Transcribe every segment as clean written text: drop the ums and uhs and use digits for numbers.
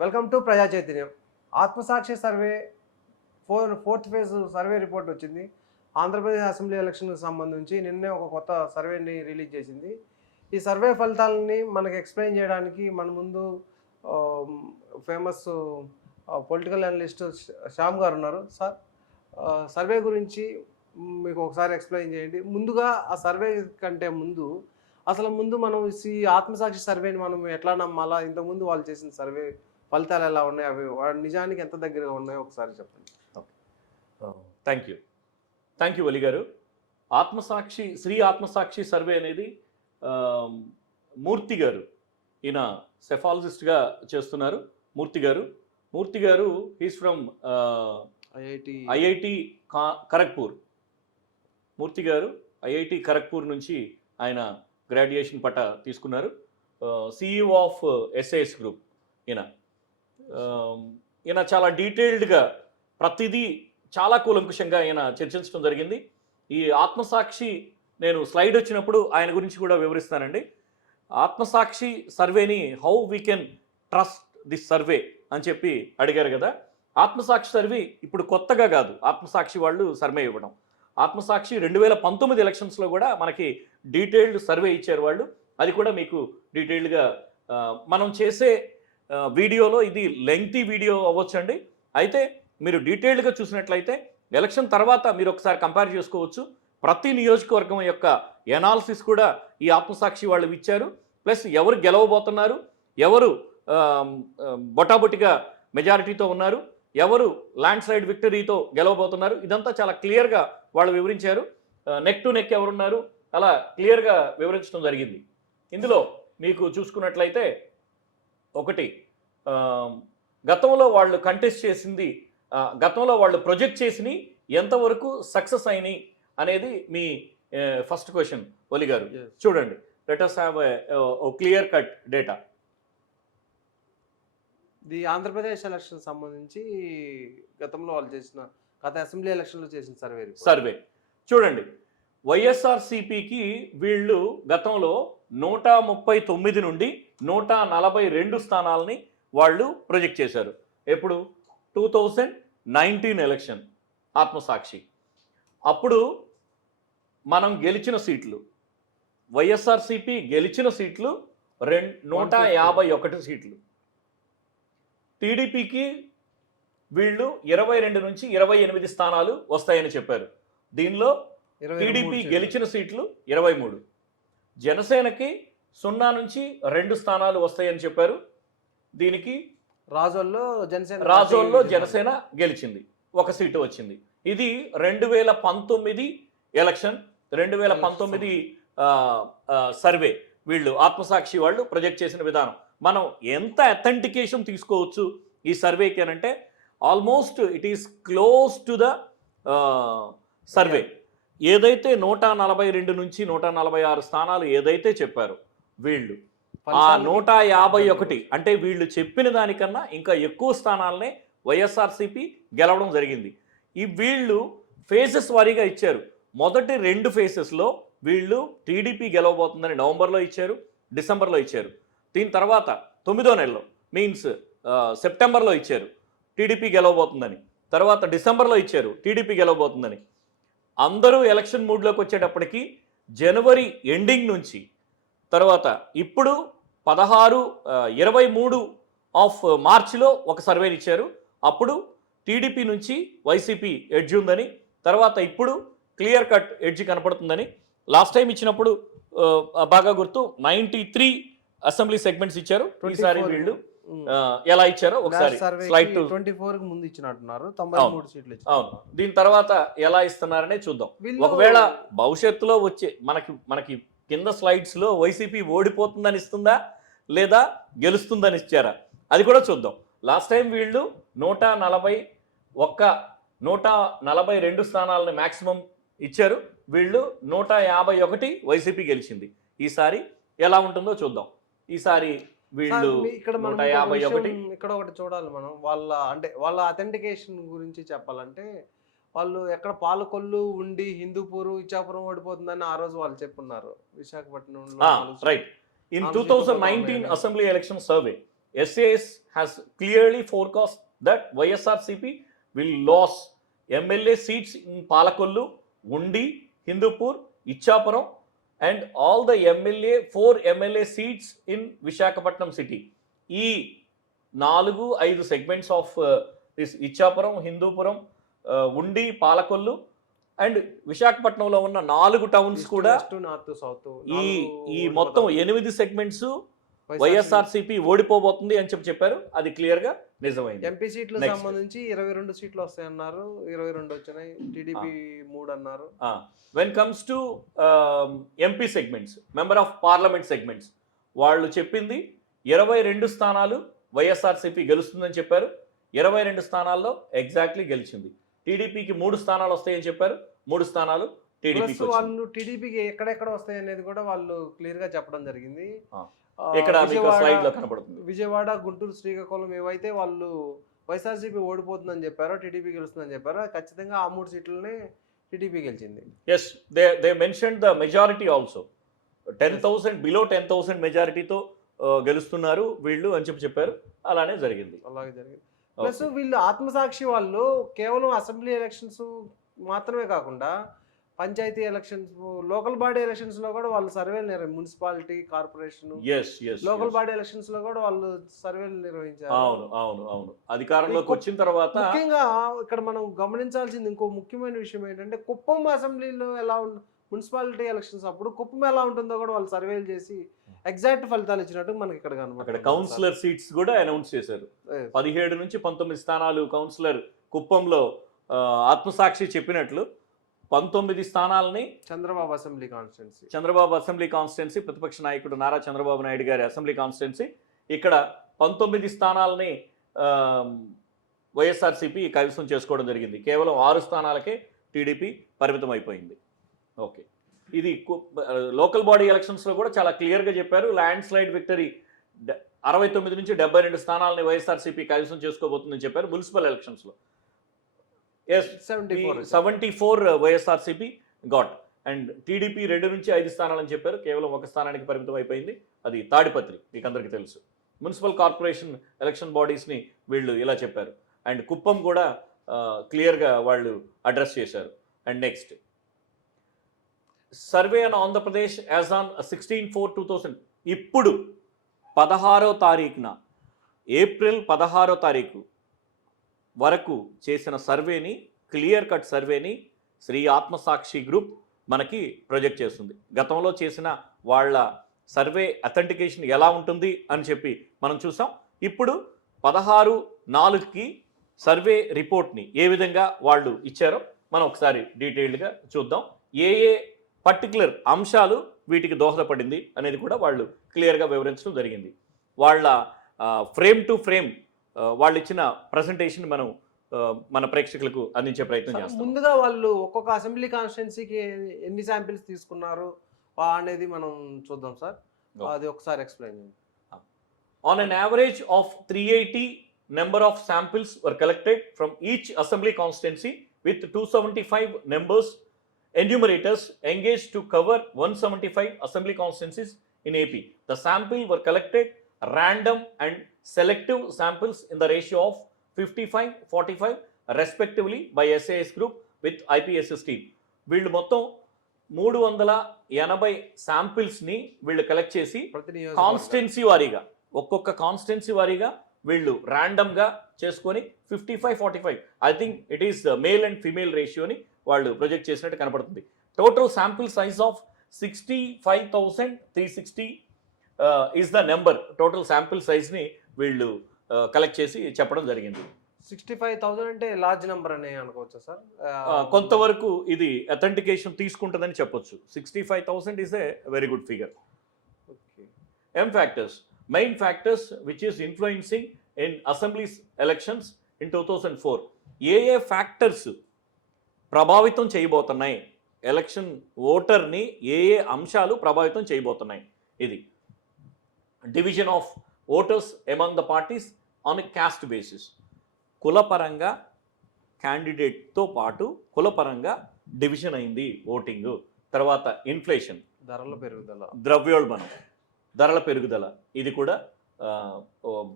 Welcome to Praja Chaitanyam. Atmasakshi survey fourth phase survey report వచ్చింది. Andhra Pradesh assembly ఎలక్షన్కి సంబంధించి నిన్నే ఒక కొత్త సర్వేని రిలీజ్ చేసింది. ఈ సర్వే ఫలితాలని మనకు ఎక్స్ప్లెయిన్ చేయడానికి మన ముందు ఫేమస్ పొలిటికల్ అనలిస్ట్ శ్యామ్ గారు ఉన్నారు. సార్, సర్వే గురించి మీకు ఒకసారి ఎక్స్ప్లెయిన్ చేయండి. ముందుగా ఆ సర్వే కంటే ముందు మనం ఈ ఆత్మసాక్షి సర్వేని మనం ఎట్లా నమ్మాలా, ఇంతకుముందు వాళ్ళు చేసిన సర్వే ఫలితాలు ఎలా ఉన్నాయి, అవి నిజానికి ఎంత దగ్గరగా ఉన్నాయో ఒకసారి చెప్పండి. థ్యాంక్ యూ వలి గారు. శ్రీ ఆత్మసాక్షి సర్వే అనేది మూర్తి గారు, ఈయన సెఫాలజిస్ట్గా చేస్తున్నారు. మూర్తి గారు హీస్ ఫ్రమ్ ఐఐటి ఖరగ్పూర్. మూర్తి గారు ఐఐటి ఖరగ్పూర్ నుంచి ఆయన గ్రాడ్యుయేషన్ పట్టా తీసుకున్నారు. సిఇఓ ఆఫ్ ఎస్ఐఎస్ గ్రూప్ ఈయన చాలా డీటెయిల్డ్గా ప్రతిదీ చాలా కూలంకుషంగా ఆయన చర్చించడం జరిగింది. ఈ ఆత్మసాక్షి నేను స్లైడ్ వచ్చినప్పుడు ఆయన గురించి కూడా వివరిస్తానండి. ఆత్మసాక్షి సర్వేని how we can trust this survey అని చెప్పి అడిగారు కదా. ఆత్మసాక్షి సర్వే ఇప్పుడు కొత్తగా కాదు ఆత్మసాక్షి వాళ్ళు సర్వే ఇవ్వడం. ఆత్మసాక్షి 2019 ఎలక్షన్స్లో కూడా మనకి డీటెయిల్డ్ సర్వే ఇచ్చారు వాళ్ళు. అది కూడా మీకు డీటెయిల్డ్గా మనం చేసే వీడియోలో ఇది లెంగ్తీ వీడియో అవ్వచ్చండి. అయితే మీరు డీటెయిల్డ్గా చూసినట్లయితే ఎలక్షన్ తర్వాత మీరు ఒకసారి కంపేర్ చేసుకోవచ్చు. ప్రతి నియోజకవర్గం యొక్క ఎనాలిసిస్ కూడా ఈ ఆత్మసాక్షి వాళ్ళు ఇచ్చారు. ప్లస్ ఎవరు గెలవబోతున్నారు, ఎవరు బొటాబొటిగా మెజారిటీతో ఉన్నారు, ఎవరు ల్యాండ్ స్లైడ్ విక్టరీతో గెలవబోతున్నారు, ఇదంతా చాలా క్లియర్గా వాళ్ళు వివరించారు. నెక్ టు నెక్ ఎవరున్నారు అలా క్లియర్గా వివరించడం జరిగింది. ఇందులో మీకు చూసుకున్నట్లయితే ఒకటి, గతంలో వాళ్ళు కంటెస్ట్ చేసింది, గతంలో వాళ్ళు ప్రొజెక్ట్ చేసినవి ఎంతవరకు సక్సెస్ అయినాయి అనేది మీ ఫస్ట్ క్వశ్చన్ ఒలి గారు. చూడండి, let us have a clear cut data. ఇది ఆంధ్రప్రదేశ్ ఎలక్షన్ సంబంధించి గతంలో వాళ్ళు చేసిన గత అసెంబ్లీ ఎలక్షన్లో చేసిన సర్వే చూడండి. వైఎస్ఆర్సిపికి వీళ్ళు గతంలో 139 నుండి 142 స్థానాలని వాళ్ళు ప్రొజెక్ట్ చేశారు. ఎప్పుడు? 2019 ఎలక్షన్ ఆత్మసాక్షి. అప్పుడు మనం గెలిచిన సీట్లు, వైఎస్ఆర్సిపి గెలిచిన సీట్లు 151 సీట్లు. టీడీపీకి వీళ్ళు 22 నుంచి 28 స్థానాలు వస్తాయని చెప్పారు. దీనిలో టీడీపీ గెలిచిన సీట్లు 23. జనసేనకి 0 నుంచి 2 స్థానాలు వస్తాయని చెప్పారు. దీనికి రాజోల్లో జనసేన గెలిచింది, 1 సీటు వచ్చింది. ఇది 2019 ఎలక్షన్, 2019 సర్వే వీళ్ళు ఆత్మసాక్షి వాళ్ళు ప్రొజెక్ట్ చేసిన విధానం. మనం ఎంత అథెంటికేషన్ తీసుకోవచ్చు ఈ సర్వేకి అని అంటే almost it is close to the survey. ఏదైతే 142 నుంచి 146 స్థానాలు ఏదైతే చెప్పారో వీళ్ళు, ఆ 151 అంటే వీళ్ళు చెప్పిన దానికన్నా ఇంకా ఎక్కువ స్థానాలనే వైఎస్ఆర్సిపి గెలవడం జరిగింది. ఈ వీళ్ళు ఫేజెస్ వారీగా ఇచ్చారు. మొదటి 2 ఫేజెస్లో వీళ్ళు టీడీపీ గెలవబోతుందని నవంబర్లో ఇచ్చారు, డిసెంబర్లో ఇచ్చారు. దీని తర్వాత 9వ నెలలో మీన్స్ సెప్టెంబర్లో ఇచ్చారు టీడీపీ గెలవబోతుందని. తర్వాత డిసెంబర్లో ఇచ్చారు టీడీపీ గెలవబోతుందని. అందరూ ఎలక్షన్ మూడ్లోకి వచ్చేటప్పటికి జనవరి ఎండింగ్ నుంచి తర్వాత ఇప్పుడు 23 ఆఫ్ మార్చిలో ఒక సర్వేని ఇచ్చారు. అప్పుడు టీడీపీ నుంచి వైసీపీ ఎడ్జ్ ఉందని, తర్వాత ఇప్పుడు క్లియర్ కట్ ఎడ్జ్ కనపడుతుందని. లాస్ట్ టైం ఇచ్చినప్పుడు బాగా గుర్తు 93 అసెంబ్లీ సెగ్మెంట్స్ ఇచ్చారు. ఈసారి వీళ్ళు ఎలా ఇచ్చారో ఒకసారి స్లైడ్ 24 ముందు ఇచ్చినట్టున్నారు, 93 సీట్లు ఇచ్చారు. అవును, దీని తర్వాత ఎలా ఇస్తున్నారనే చూద్దాం. ఒకవేళ భవిష్యత్తులో వచ్చే మనకి కింద స్లైడ్స్ లో వైసీపీ ఓడిపోతుందని ఇస్తుందా లేదా గెలుస్తుందని ఇచ్చారా అది కూడా చూద్దాం. లాస్ట్ టైం వీళ్ళు 142 స్థానాలని మాక్సిమం ఇచ్చారు. వీళ్ళు 151 వైసీపీ గెలిచింది. ఈసారి ఎలా ఉంటుందో చూద్దాం. ఈసారి వీళ్ళు ఇక్కడ ఒకటి చూడాలి మనం. వాళ్ళ అథెంటికేషన్ గురించి చెప్పాలంటే, వాళ్ళు ఎక్కడ పాలకొల్లు ఉండి హిందూపూర్ ఇచ్చాపురం ఓడిపోతుందని ఆ రోజు వాళ్ళు చెప్పున్నారు విశాఖపట్నంలో. Right. In 2019 assembly election survey SAS has clearly forecast that YSRCP will lose MLA seats in Palakollu, Undi, Hindupur, Ichapuram, and all the 4 MLA seats in Visakhapatnam city. ఈ 4-5 segments of this Ichchapuram, Hindupuram, ఉండి, Palakollu and విశాఖపట్నంలో ఉన్న 4 towns కూడా north south ఈ మొత్తం 8 segments YSRCP ఓడిపోబోతుంది అని చెప్పారు. అది క్లియర్ గా నిజమైంది. ఎంపీ సీట్లకు సంబంధించి 22 సీట్లు వస్తాయన్నారు, 22 వచ్చినాయి. టీడీపీ 3 అన్నారు. When comes to MP segments, member of parliament segments, వాళ్ళు చెప్పింది 22 స్థానాలు వైఎస్ఆర్సీపీ గెలుస్తుందని చెప్పారు. 22 స్థానాల్లో ఎగ్జాక్ట్లీ గెలిచింది. టీడీపీకి 3 స్థానాలు వస్తాయని చెప్పారు, 3 స్థానాలు టీడీపీకి. వాళ్ళు టీడీపీకి ఎక్కడెక్కడ వస్తాయి అనేది కూడా వాళ్ళు క్లియర్ గా చెప్పడం జరిగింది. ఇక్కడ స్లైడ్ లో కనబడుతుంది. విజయవాడ, గుంటూరు, శ్రీకాకుళం ఏవైతే వాళ్ళు వైఎస్ఆర్సీపీ ఓడిపోతుందని చెప్పారో, టీడీపీ గెలుస్తుందని చెప్పారో, ఖచ్చితంగా ఆ 3 సీట్లనే టీడీపీ గెలిచింది. Yes, they mention the majority also. 10,000 below 10,000 మెజారిటీతో గెలుస్తున్నారు వీళ్ళు అని చెప్పారు. అలానే జరిగింది. ప్లస్ వీళ్ళు ఆత్మసాక్షి వాళ్ళు కేవలం అసెంబ్లీ ఎలక్షన్స్ మాత్రమే కాకుండా panchayat elections, local body elections లో కూడా వాళ్ళు సర్వేలు municipality, corporation, local body elections లో కూడా వాళ్ళు సర్వేలు నిర్వహించారు. అవును. అధికారంలోకి వచ్చిన తర్వాత ముఖ్యంగా ఇక్కడ మనం గమనించాల్సింది ఇంకో ముఖ్యమైన విషయం ఏంటంటే, కుప్పం అసెంబ్లీలో ఎలా మున్సిపాలిటీ ఎలక్షన్స్ అప్పుడు కుప్పం ఎలా ఉంటుందో కూడా వాళ్ళు సర్వేలు చేసి ఎగ్జాక్ట్ ఫలితాలు ఇచ్చినట్టు మనకి ఇక్కడ కనబడుతుంది. కౌన్సిలర్ సీట్స్ కూడా అనౌన్స్ చేశారు. 17 నుంచి 19 స్థానాలు కౌన్సిలర్ కుప్పంలో ఆత్మసాక్షి చెప్పినట్లు 19 స్థానాలని చంద్రబాబు అసెంబ్లీ కాన్స్టిట్యున్సీ, ప్రతిపక్ష నాయకుడు నారా చంద్రబాబు నాయుడు గారి అసెంబ్లీ కాన్స్టిట్యున్సీ, ఇక్కడ 19 స్థానాలని వైఎస్ఆర్సీపీ కైవసం చేసుకోవడం జరిగింది. కేవలం 6 స్థానాలకే టీడీపీ పరిమితం అయిపోయింది. ఓకే, ఇది లోకల్ బాడీ ఎలక్షన్స్లో కూడా చాలా క్లియర్గా చెప్పారు. ల్యాండ్ స్లైడ్ విక్టరీ 69 నుంచి 72 స్థానాలని వైఎస్ఆర్సీపీ కైవసం చేసుకోబోతుందని చెప్పారు. మున్సిపల్ ఎలక్షన్స్లో 74 వైఎస్ఆర్సీపీ గాట్, అండ్ టీడీపీ 2 నుంచి 5 స్థానాలని చెప్పారు. కేవలం 1 స్థానానికి పరిమితం అయిపోయింది. అది తాడిపత్రి, మీకు అందరికీ తెలుసు. మున్సిపల్ కార్పొరేషన్ ఎలక్షన్ బాడీస్ని వీళ్ళు ఇలా చెప్పారు. అండ్ కుప్పం కూడా క్లియర్గా వాళ్ళు అడ్రస్ చేశారు. And next survey on Andhra Pradesh as on 16/4/2000, ఇప్పుడు 16వ తారీఖున, ఏప్రిల్ 16వ తారీఖు వరకు చేసిన సర్వేని, క్లియర్ కట్ సర్వేని శ్రీ ఆత్మసాక్షి గ్రూప్ మనకి ప్రొజెక్ట్ చేస్తుంది. గతంలో చేసిన వాళ్ళ సర్వే అథెంటికేషన్ ఎలా ఉంటుంది అని చెప్పి మనం చూసాం. ఇప్పుడు 16/4కి సర్వే రిపోర్ట్ని ఏ విధంగా వాళ్ళు ఇచ్చారో మనం ఒకసారి డీటెయిల్డ్గా చూద్దాం. ఏ పర్టికులర్ అంశాలు వీటికి దోహదపడింది అనేది కూడా వాళ్ళు క్లియర్గా వివరించడం జరిగింది. వాళ్ళ ఫ్రేమ్ టు ఫ్రేమ్ వాళ్ళు ఇచ్చిన ప్రజెంటేషన్ మనం మన ప్రేక్షకులకు అందించే ప్రయత్నం చేస్తాం. ముందుగా వాళ్ళు ఒక్కొక్క అసెంబ్లీ కాన్స్టిట్యున్సీకి ఎన్ని శాంపిల్స్ తీసుకున్నారు అనేది మనం చూద్దాం సార్. అది ఒకసారి ఎక్స్ప్లెయిన్ చేయండి. On an average of 380 number of samples were collected from each assembly constituency with 275 members enumerators engaged to cover 175 assembly constituencies in AP. The sample were collected random and selective samples in the ratio of 55-45 respectively by SAS group with IPSS team. వీళ్ళు మొత్తం 380 శాంపిల్స్ని వీళ్ళు collect చేసి constituency వారీగా, ఒక్కొక్క constituency వారీగా వీళ్ళు ర్యాండమ్గా చేసుకొని 55-45 I think it is male and female రేషియోని వాళ్ళు ప్రొజెక్ట్ చేసినట్టు కనపడుతుంది. Total sample size of 65,360 is the number. Total sample సైజ్ని వీళ్ళు కలెక్ట్ చేసి చెప్పడం జరిగింది. 65,000 అంటే లార్జ్ నెంబర్ అని అనుకోవచ్చా సార్? కొంతవరకు ఇది అథెంటికేషన్ తీసుకుంటుందని చెప్పొచ్చు. 65,000 is a very good figure. M factors, main factors which is influencing in assemblies elections in 2004. ఏ ఫ్యాక్టర్స్ ప్రభావితం చేయబోతున్నాయి ఎలక్షన్ ఓటర్ని, ఏ అంశాలు ప్రభావితం చేయబోతున్నాయి? ఇది division of voters among the parties on a caste basis. కులపరంగా క్యాండిడేట్తో పాటు కులపరంగా డివిజన్ అయింది ఓటింగ్. తర్వాత ఇన్ఫ్లేషన్, ధరల పెరుగుదల, ద్రవ్యోల్బణం, ధరల పెరుగుదల, ఇది కూడా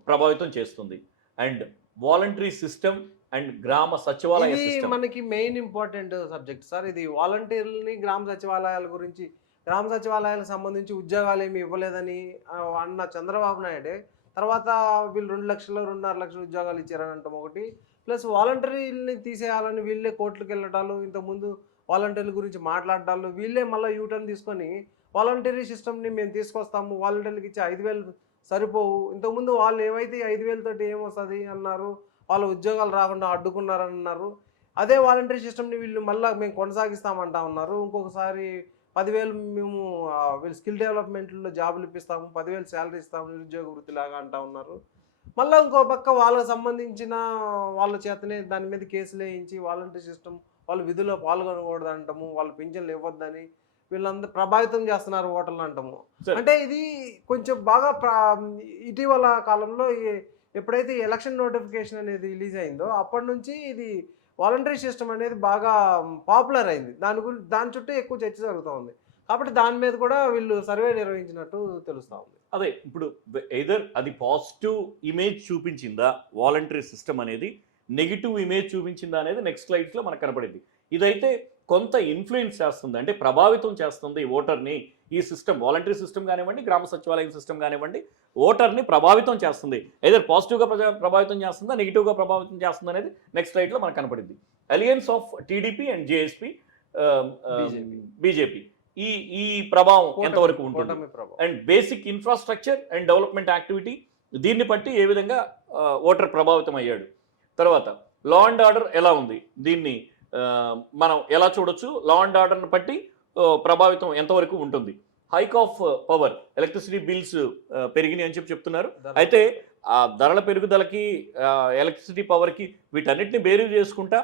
ప్రభావితం చేస్తుంది. అండ్ వాలంటరీ సిస్టమ్ అండ్ గ్రామ సచివాలయ ఇది సిస్టమ్. మనకి మెయిన్ ఇంపార్టెంట్ సబ్జెక్ట్ సార్. ఇది వాలంటీర్లని గ్రామ సచివాలయాల గురించి, గ్రామ సచివాలయాలకు సంబంధించి ఉద్యోగాలు ఏమి ఇవ్వలేదని అన్న చంద్రబాబు నాయుడే తర్వాత వీళ్ళు 2 లక్షలు 2.5 లక్షల ఉద్యోగాలు ఇచ్చారని అంటాం ఒకటి, ప్లస్ వాలంటీర్లని తీసేయాలని వీళ్ళే కోర్టులకు వెళ్ళటాలు, ఇంతకుముందు వాలంటీర్ల గురించి మాట్లాడటాలు, వీళ్ళే మళ్ళీ యూటర్న్ తీసుకొని వాలంటీరీ సిస్టమ్ని మేము తీసుకొస్తాము, వాలంటీర్లకు ఇచ్చే 5,000 సరిపోవు, ఇంతకుముందు వాళ్ళు ఏమైతే 5,000 తోటి ఏమొస్తుంది అన్నారు, వాళ్ళ ఉద్యోగాలు రాకుండా అడ్డుకున్నారని అన్నారు. అదే వాలంటరీ సిస్టమ్ని వీళ్ళు మళ్ళీ మేము కొనసాగిస్తామంటా ఉన్నారు. ఇంకొకసారి 10,000 మేము వీళ్ళు స్కిల్ డెవలప్మెంట్లో జాబులు ఇప్పిస్తాము, 10,000 శాలరీ ఇస్తాము నిరుద్యోగ వృత్తిలాగా అంటా ఉన్నారు. మళ్ళీ ఇంకో పక్క వాళ్ళకి సంబంధించిన వాళ్ళ చేతనే దాని మీద కేసులు వేయించి వాలంటరీ సిస్టమ్ వాళ్ళు విధుల్లో పాల్గొనకూడదు అంటాము, వాళ్ళ పింఛన్లు ఇవ్వద్దని వీళ్ళందరూ ప్రభావితం చేస్తున్నారు ఓటర్లు అంటాము. అంటే ఇది కొంచెం బాగా ఇటీవల కాలంలో ఎప్పుడైతే ఎలక్షన్ నోటిఫికేషన్ అనేది రిలీజ్ అయిందో అప్పటి నుంచి ఇది వాలంటరీ సిస్టమ్ అనేది బాగా పాపులర్ అయింది. దాని చుట్టూ ఎక్కువ చర్చ జరుగుతూ ఉంది. కాబట్టి దాని మీద కూడా వీళ్ళు సర్వే నిర్వహించినట్టు తెలుస్తూ ఉంది. అదే ఇప్పుడు ఎయిదర్ అది పాజిటివ్ ఇమేజ్ చూపించిందా వాలంటరీ సిస్టమ్ అనేది, నెగిటివ్ ఇమేజ్ చూపించిందా అనేది నెక్స్ట్ స్లైడ్స్లో మనకు కనపడింది. ఇదైతే కొంత ఇన్ఫ్లుయెన్స్ చేస్తుంది, అంటే ప్రభావితం చేస్తుంది ఓటర్ని. ఈ సిస్టమ్ వాలంటరీ సిస్టమ్ కానివ్వండి, గ్రామ సచివాలయం సిస్టమ్ కానివ్వండి, ఓటర్ని ప్రభావితం చేస్తుంది. ఏదైనా పాజిటివ్గా ప్రభావితం చేస్తుందా, నెగిటివ్గా ప్రభావితం చేస్తుంది అనేది నెక్స్ట్ స్లైడ్లో మనకు కనపడింది. Alliance of TDP and JSP BJP ఈ ప్రభావం ఎంతవరకు ఉంటుంది, and basic infrastructure and development activity దీన్ని బట్టి ఏ విధంగా ఓటర్ ప్రభావితం అయ్యాడు. తర్వాత లా అండ్ ఆర్డర్ ఎలా ఉంది, దీన్ని మనం ఎలా చూడొచ్చు, లా అండ్ ఆర్డర్ని బట్టి ప్రభావితం ఎంతవరకు ఉంటుంది. Hike of power, electricity bills పెరిగినాయి అని చెప్తున్నారు. అయితే ఆ ధరల పెరుగుదలకి, ఎలక్ట్రిసిటీ పవర్కి, వీటన్నిటిని బేరీ చేసుకుంటా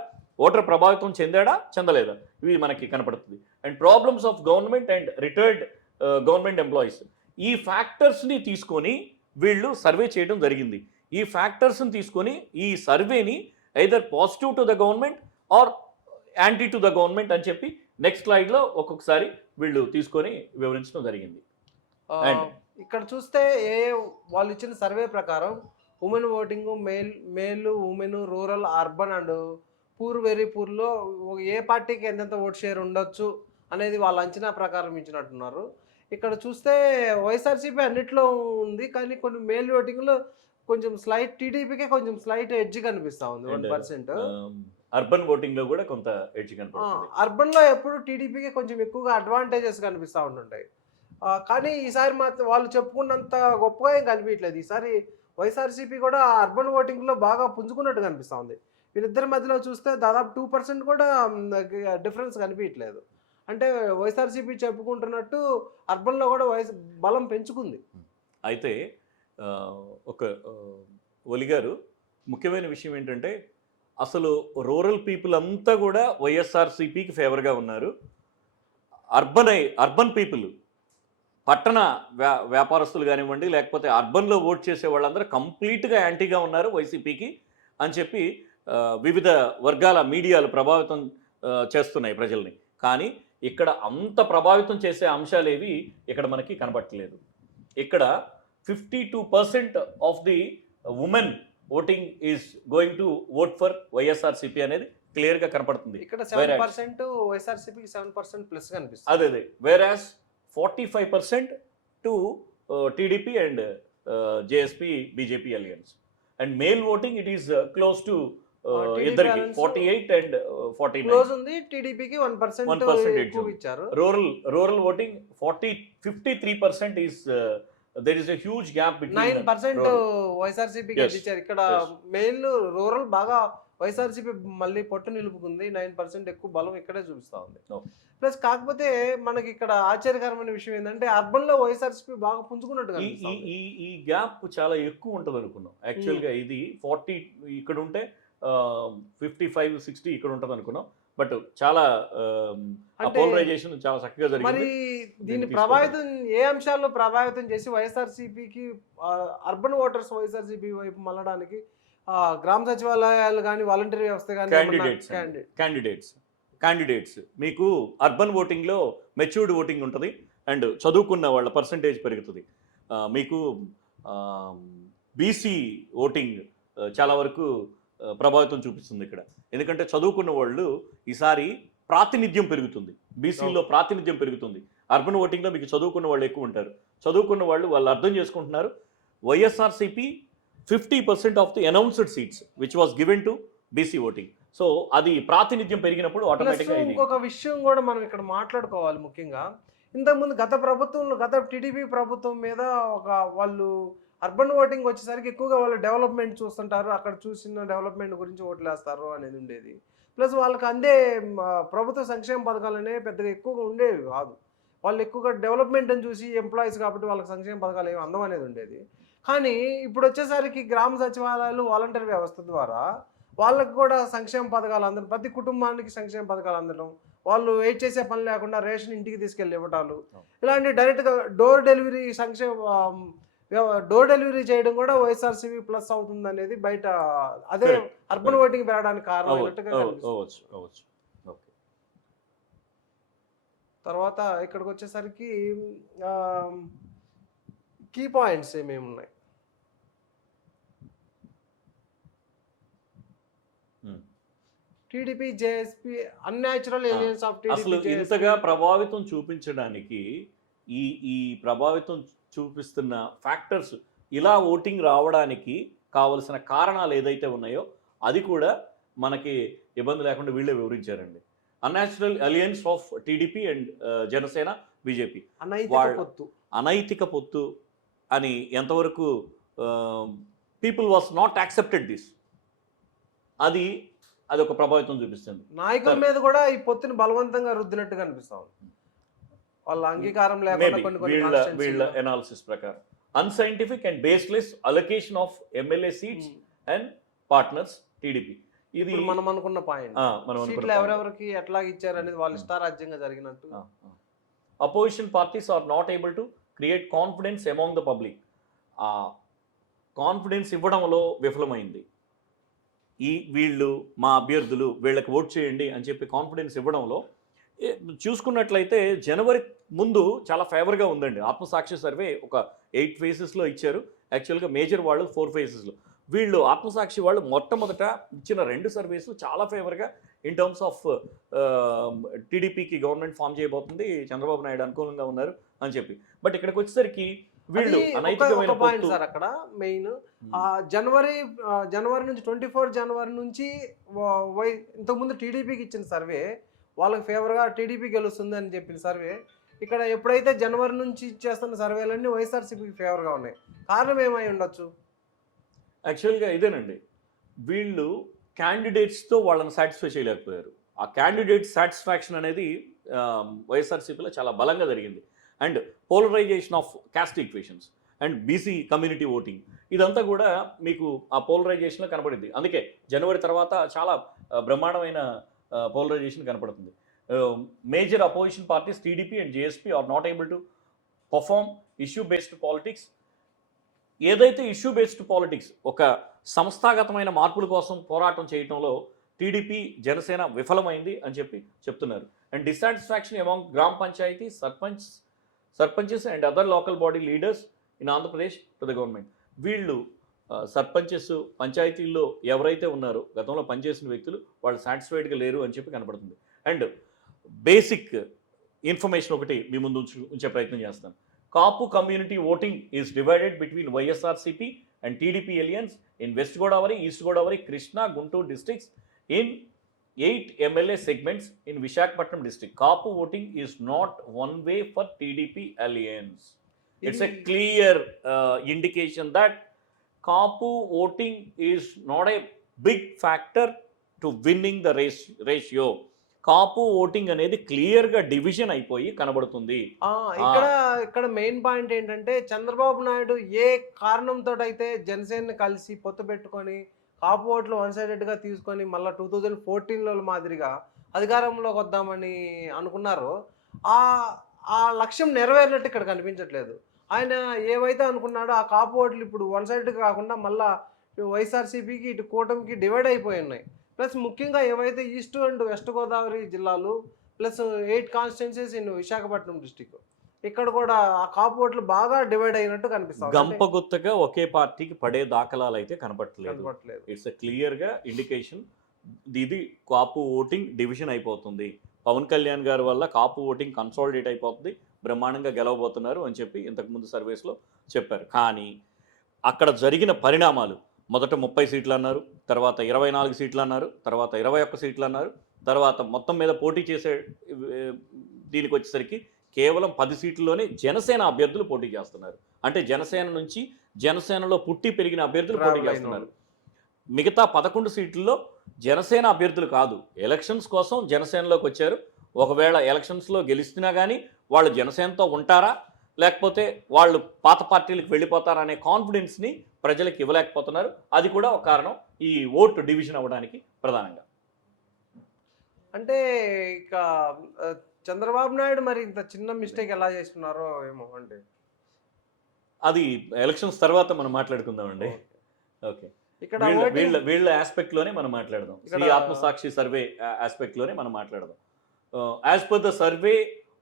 ఓటర్ ప్రభావితం చెందాడా చెందలేదా ఇవి మనకి కనపడుతుంది. And problems of government and retired government employees, ఈ ఫ్యాక్టర్స్ని తీసుకొని వీళ్ళు సర్వే చేయడం జరిగింది. ఈ ఫ్యాక్టర్స్ని తీసుకొని ఈ సర్వేని either positive to the government are anti to the government అని చెప్పి నెక్స్ట్ స్లైడ్లో ఒక్కొక్కసారి వీళ్ళు తీసుకొని వివరించడం జరిగింది. ఇక్కడ చూస్తే వాళ్ళు ఇచ్చిన సర్వే ప్రకారం women voting male women rural urban and poor very పూర్లో ఏ పార్టీకి ఎంతెంత ఓట్ షేర్ ఉండొచ్చు అనేది వాళ్ళ అంచనా ప్రకారం ఇచ్చినట్టున్నారు. ఇక్కడ చూస్తే వైఎస్ఆర్సీపీ అన్నిట్లో ఉంది, కానీ కొన్ని మేల్ ఓటింగ్లో కొంచెం స్లైట్ టీడీపీకే కొంచెం స్లైట్ ఎడ్జ్ కనిపిస్తూ ఉంది, 1%. అర్బన్ ఓటింగ్లో కూడా కొంత ఎడ్జ్ కనిపిస్తుంది. అర్బన్లో ఎప్పుడు టీడీపీకే కొంచెం ఎక్కువగా అడ్వాంటేజెస్ కనిపిస్తూ ఉంటుంటాయి. కానీ ఈసారి మాత్రం వాళ్ళు చెప్పుకున్నంత గొప్పగా ఏం కనిపించట్లేదు. ఈసారి వైఎస్ఆర్సీపీ కూడా అర్బన్ ఓటింగ్లో బాగా పుంజుకున్నట్టు కనిపిస్తూ ఉంది. వీళ్ళిద్దరి మధ్యలో చూస్తే దాదాపు 2% కూడా డిఫరెన్స్ కనిపించట్లేదు. అంటే వైఎస్ఆర్సీపీ చెప్పుకుంటున్నట్టు అర్బన్లో కూడా బలం పెంచుకుంది. అయితే ఒక ఒలి గారు, ముఖ్యమైన విషయం ఏంటంటే అసలు రూరల్ పీపుల్ అంతా కూడా వైఎస్ఆర్సీపీకి ఫేవర్గా ఉన్నారు. అర్బన్ పీపుల్, పట్టణ వ్యాపారస్తులు కానివ్వండి, లేకపోతే అర్బన్లో ఓట్ చేసే వాళ్ళందరూ కంప్లీట్గా యాంటీగా ఉన్నారు వైసీపీకి అని చెప్పి వివిధ వర్గాల మీడియాలు ప్రభావితం చేస్తున్నాయి ప్రజల్ని. కానీ ఇక్కడ అంత ప్రభావితం చేసే అంశాలు ఏవి ఇక్కడ మనకి కనబట్టలేదు. ఇక్కడ 52% of the women voting is going to vote for YSRCP అనేది క్లియర్గా కనపడుతుంది. ఇక్కడ 7% వైఎస్ఆర్సీపీకి 7% ప్లస్ కనిపిస్తుంది. అదే versus 45% to TDP and JSP BJP alliance. And male voting it is close to ఇద్దరికి 48 and 49 క్లోజ్ ఉంది. టీడీపీకి 1% ఎక్కువ ఇచ్చారు. Rural voting 53% is there is a huge gap between 9% వైఎస్ఆర్సీపీకి ఇచ్చారు. ఇక్కడ మెయిన్ రూరల్ బాగా వైఎస్ఆర్సీపీ మళ్ళీ పొట్టు నిలుపుకుంది. 9% ఎక్కువ బలం ఇక్కడే చూపిస్తా ఉంది. ప్లస్ కాకపోతే మనకి ఇక్కడ ఆశ్చర్యకరమైన విషయం ఏంటంటే అర్బన్ లో వైఎస్ఆర్సీపీ బాగా పుంజుకున్నట్టుగా ఈ గ్యాప్ చాలా ఎక్కువ ఉంటుంది అనుకున్నాం. యాక్చువల్గా ఇది 40 ఇక్కడ ఉంటే 55-60 ఇక్కడ ఉంటుంది అనుకున్నాం. బట్ చాలా పోలరైజేషన్ చాలా చక్కగా జరిగింది. మరి దీన్ని ప్రభావితం ఏ అంశాల్లో ప్రభావితం చేసి వైఎస్ఆర్సీపీకి అర్బన్ ఓటర్స్ వైఎస్ఆర్సీపీ వైపు మళ్ళడానికి గ్రామ సచివాలయాలు కానీ వాలంటీర్ వ్యవస్థ కానీ క్యాండిడేట్స్ మీకు అర్బన్ ఓటింగ్లో మెచ్యూర్డ్ ఓటింగ్ ఉంటుంది అండ్ చదువుకున్న వాళ్ళ పర్సంటేజ్ పెరుగుతుంది. మీకు బీసీ ఓటింగ్ చాలా వరకు ప్రభావితం చూపిస్తుంది ఇక్కడ. ఎందుకంటే చదువుకున్న వాళ్ళు ఈసారి ప్రాతినిధ్యం పెరుగుతుంది, బీసీలో ప్రాతినిధ్యం పెరుగుతుంది. అర్బన్ ఓటింగ్లో మీకు చదువుకున్న వాళ్ళు ఎక్కువ ఉంటారు. చదువుకున్న వాళ్ళు అర్థం చేసుకుంటున్నారు. YSRCP 50% of the announced seats which was given to BC voting. So అది ప్రాతినిధ్యం పెరిగినప్పుడు ఆటోమేటిక్గా ఇంకొక విషయం కూడా మనం ఇక్కడ మాట్లాడుకోవాలి. ముఖ్యంగా ఇంతకుముందు గత టీడీపీ ప్రభుత్వం మీద వాళ్ళు అర్బన్ ఓటింగ్ వచ్చేసరికి ఎక్కువగా వాళ్ళు డెవలప్మెంట్ చూస్తుంటారు, అక్కడ చూసిన డెవలప్మెంట్ గురించి ఓట్లు వేస్తారు అనేది ఉండేది. ప్లస్ వాళ్ళకి అందే ప్రభుత్వ సంక్షేమ పథకాలు అనేవి పెద్దగా ఎక్కువగా ఉండేవి కాదు. వాళ్ళు ఎక్కువగా డెవలప్మెంట్ అని చూసి ఎంప్లాయీస్ కాబట్టి వాళ్ళకి సంక్షేమ పథకాలు ఏమి అందం అనేది ఉండేది. కానీ ఇప్పుడు వచ్చేసరికి గ్రామ సచివాలయాలు వాలంటీర్ వ్యవస్థ ద్వారా వాళ్ళకి కూడా సంక్షేమ పథకాలు అందడం, ప్రతి కుటుంబానికి సంక్షేమ పథకాలు అందడం, వాళ్ళు వెయిట్ చేసే పని లేకుండా రేషన్ ఇంటికి తీసుకెళ్ళి ఇవ్వటాలు, ఇలాంటి డైరెక్ట్గా డోర్ డెలివరీ చేయడం కూడా వైఎస్ఆర్సీపీ ప్లస్ అవుతుంది అనేది బయట అదే అర్బన్ ఓటింగ్ పెరగడానికి కారణం. తర్వాత ఇక్కడికి వచ్చేసరికి కీ పాయింట్స్ ఏమేమి ఉన్నాయి? TDP JSP unnatural alliance of TDP. అసలు ఇంతగా ప్రభావితం చూపించడానికి ఈ ప్రభావితం చూపిస్తున్న ఫ్యాక్టర్స్, ఇలా ఓటింగ్ రావడానికి కావలసిన కారణాలు ఏదైతే ఉన్నాయో అది కూడా మనకి ఇబ్బంది లేకుండా వీళ్ళే వివరించారండి. Unnatural alliance of TDP and Janasena BJP, అనైతిక పొత్తు అని ఎంతవరకు people was not accepted this, అది ఒక ప్రభావితం చూపిస్తుంది. నాయకుల మీద కూడా ఈ పొత్తుని బలవంతంగా రుద్దినట్టుగా అనిపిస్తుంది. వాళ్ళ అంగీకారం లేకుండా వీళ్ళ ఎనాలిసిస్ ప్రకారం unscientific and baseless allocation of MLA seats and partners TDP. ఇది మనం అనుకున్న పాయింట్. ఎవరెవరికి ఎట్లా ఇచ్చారు అనేది వాళ్ళ ఇష్టారాజ్యంగా జరిగినట్టు. Opposition parties are not able to create confidence among the public. Confidence ఇవ్వడంలో విఫలమైంది. వీళ్ళు మా అభ్యర్థులు, వీళ్ళకి ఓట్ చేయండి అని చెప్పి కాన్ఫిడెన్స్ ఇవ్వడంలో చూసుకున్నట్లయితే జనవరి ముందు చాలా ఫేవర్గా ఉందండి. ఆత్మసాక్షి సర్వే ఒక 8 phases ఇచ్చారు. యాక్చువల్గా మేజర్ వాళ్ళు 4 phases. వీళ్ళు ఆత్మసాక్షి వాళ్ళు మొట్టమొదట ఇచ్చిన 2 సర్వేస్ చాలా ఫేవర్గా ఇన్ టర్మ్స్ ఆఫ్ టీడీపీకి గవర్నమెంట్ ఫామ్ చేయబోతుంది, చంద్రబాబు నాయుడు అనుకూలంగా ఉన్నారు అని చెప్పి. బట్ ఇక్కడికి వచ్చేసరికి వీళ్ళు అనైతికమైన పాయింట్ సార్ అక్కడ మెయిన్ జనవరి నుంచి 24 జనవరి నుంచి ఇంతకుముందు టీడీపీకి ఇచ్చిన సర్వే వాళ్ళకి ఫేవర్గా టీడీపీ గెలుస్తుంది అని చెప్పిన సర్వే, ఇక్కడ ఎప్పుడైతే జనవరి నుంచి ఇచ్చేస్తున్న సర్వేలన్నీ వైఎస్ఆర్సీపీకి ఫేవర్గా ఉన్నాయి. కారణం ఏమై ఉండొచ్చు? యాక్చువల్గా ఇదేనండి, వీళ్ళు క్యాండిడేట్స్తో వాళ్ళని సాటిస్ఫై చేయలేకపోయారు. ఆ క్యాండిడేట్ సాటిస్ఫాక్షన్ అనేది వైఎస్ఆర్సీపీలో చాలా బలంగా జరిగింది. And polarisation of caste equations and BC community voting, ఇదంతా కూడా మీకు ఆ పోలరైజేషన్లో కనపడింది. అందుకే జనవరి తర్వాత చాలా బ్రహ్మాండమైన పోలరైజేషన్ కనపడుతుంది. Major opposition parties TDP and JSP are not able to perform issue based politics. ఏదైతే ఇష్యూ బేస్డ్ పాలిటిక్స్, ఒక సంస్థాగతమైన మార్పుల కోసం పోరాటం చేయడంలో టీడీపీ జనసేన విఫలమైంది అని చెప్తున్నారు. And dissatisfaction among gram panchayat sarpanches and other local body leaders in Andhra Pradesh to the government. వీళ్ళు సర్పంచెస్, పంచాయతీల్లో ఎవరైతే ఉన్నారో గతంలో పనిచేసిన వ్యక్తులు వాళ్ళు సాటిస్ఫైడ్గా లేరు అని చెప్పి కనపడుతుంది. అండ్ బేసిక్ ఇన్ఫర్మేషన్ ఒకటి మీ ముందు ఉంచే ప్రయత్నం చేస్తాను. Kapu community voting is divided between YSRCP and TDP alliance in west Godavari, east Godavari, Krishna, Guntur districts in 8 MLA segments in Visakhapatnam district. Kapu voting is not one way for TDP alliance. It's a clear indication that Kapu voting is not a big factor to winning the ratio. Kapu voting అనేది క్లియర్గా division అయిపోయి కనబడుతుంది. ఇక్కడ main point ఏంటంటే చంద్రబాబు నాయుడు ఏ కారణంతో అయితే జనసేన కలిసి పొత్తు పెట్టుకొని కాపు ఓట్లు 1-sidedగా తీసుకొని మళ్ళీ 2014లో మాదిరిగా అధికారంలోకి వద్దామని అనుకున్నారో ఆ లక్ష్యం నెరవేరినట్టు ఇక్కడ కనిపించట్లేదు. ఆయన ఏవైతే అనుకున్నాడో ఆ కాపు ఓట్లు ఇప్పుడు 1-sided కాకుండా మళ్ళీ వైఎస్ఆర్సీపీకి ఇటు కూటమికి డివైడ్ అయిపోయి ఉన్నాయి. ప్లస్ ముఖ్యంగా ఏవైతే ఈస్ట్ అండ్ వెస్ట్ గోదావరి జిల్లాలు plus 8 constituencies in Visakhapatnam district, ఇక్కడ కూడా ఆ కాపు ఓట్లు బాగా డివైడ్ అయినట్టు కనిపిస్తుంది. గంపగుత్తగా ఒకే పార్టీకి పడే దాఖలాలు అయితే కనపట్లేదు. కనపట్లేదు. ఇట్స్ క్లియర్గా ఇండికేషన్ ఇది కాపు ఓటింగ్ డివిజన్ అయిపోతుంది. పవన్ కళ్యాణ్ గారి వల్ల కాపు ఓటింగ్ కన్సాలిడేట్ అయిపోతుంది, బ్రహ్మాండంగా గెలవబోతున్నారు అని చెప్పి ఇంతకుముందు సర్వేస్లో చెప్పారు. కానీ అక్కడ జరిగిన పరిణామాలు, మొదట 30 సీట్లు అన్నారు, తర్వాత 24 సీట్లు అన్నారు, తర్వాత 21 సీట్లు అన్నారు, తర్వాత మొత్తం మీద పోటీ చేసే దీనికి వచ్చేసరికి కేవలం 10 సీట్లలోనే జనసేన అభ్యర్థులు పోటీ చేస్తున్నారు. అంటే జనసేన నుంచి, జనసేనలో పుట్టి పెరిగిన అభ్యర్థులు పోటీ చేస్తున్నారు. మిగతా 11 సీట్లలో జనసేన అభ్యర్థులు కాదు, ఎలక్షన్స్ కోసం జనసేనలోకి వచ్చారు. ఒకవేళ ఎలక్షన్స్లో గెలిస్తున్నా కానీ వాళ్ళు జనసేనతో ఉంటారా, లేకపోతే వాళ్ళు పాత పార్టీలకు వెళ్ళిపోతారా అనే కాన్ఫిడెన్స్ని ప్రజలకు ఇవ్వలేకపోతున్నారు. అది కూడా ఒక కారణం ఈ ఓటు డివిజన్ అవ్వడానికి ప్రధానంగా. అంటే ఇక చంద్రబాబు నాయుడు మరి ఇంత చిన్న మిస్టేక్ ఎలా చేస్తున్నారో ఏమో. అంటే అది ఎలక్షన్స్ తర్వాత మనం మాట్లాడుకుందామండి. ఓకే, ఇక్కడ వీళ్ళ ఆస్పెక్ట్లోనే మనం మాట్లాడదాం. శ్రీ ఆత్మసాక్షి సర్వే ఆస్పెక్ట్లోనే మనం మాట్లాడదాం. As per the survey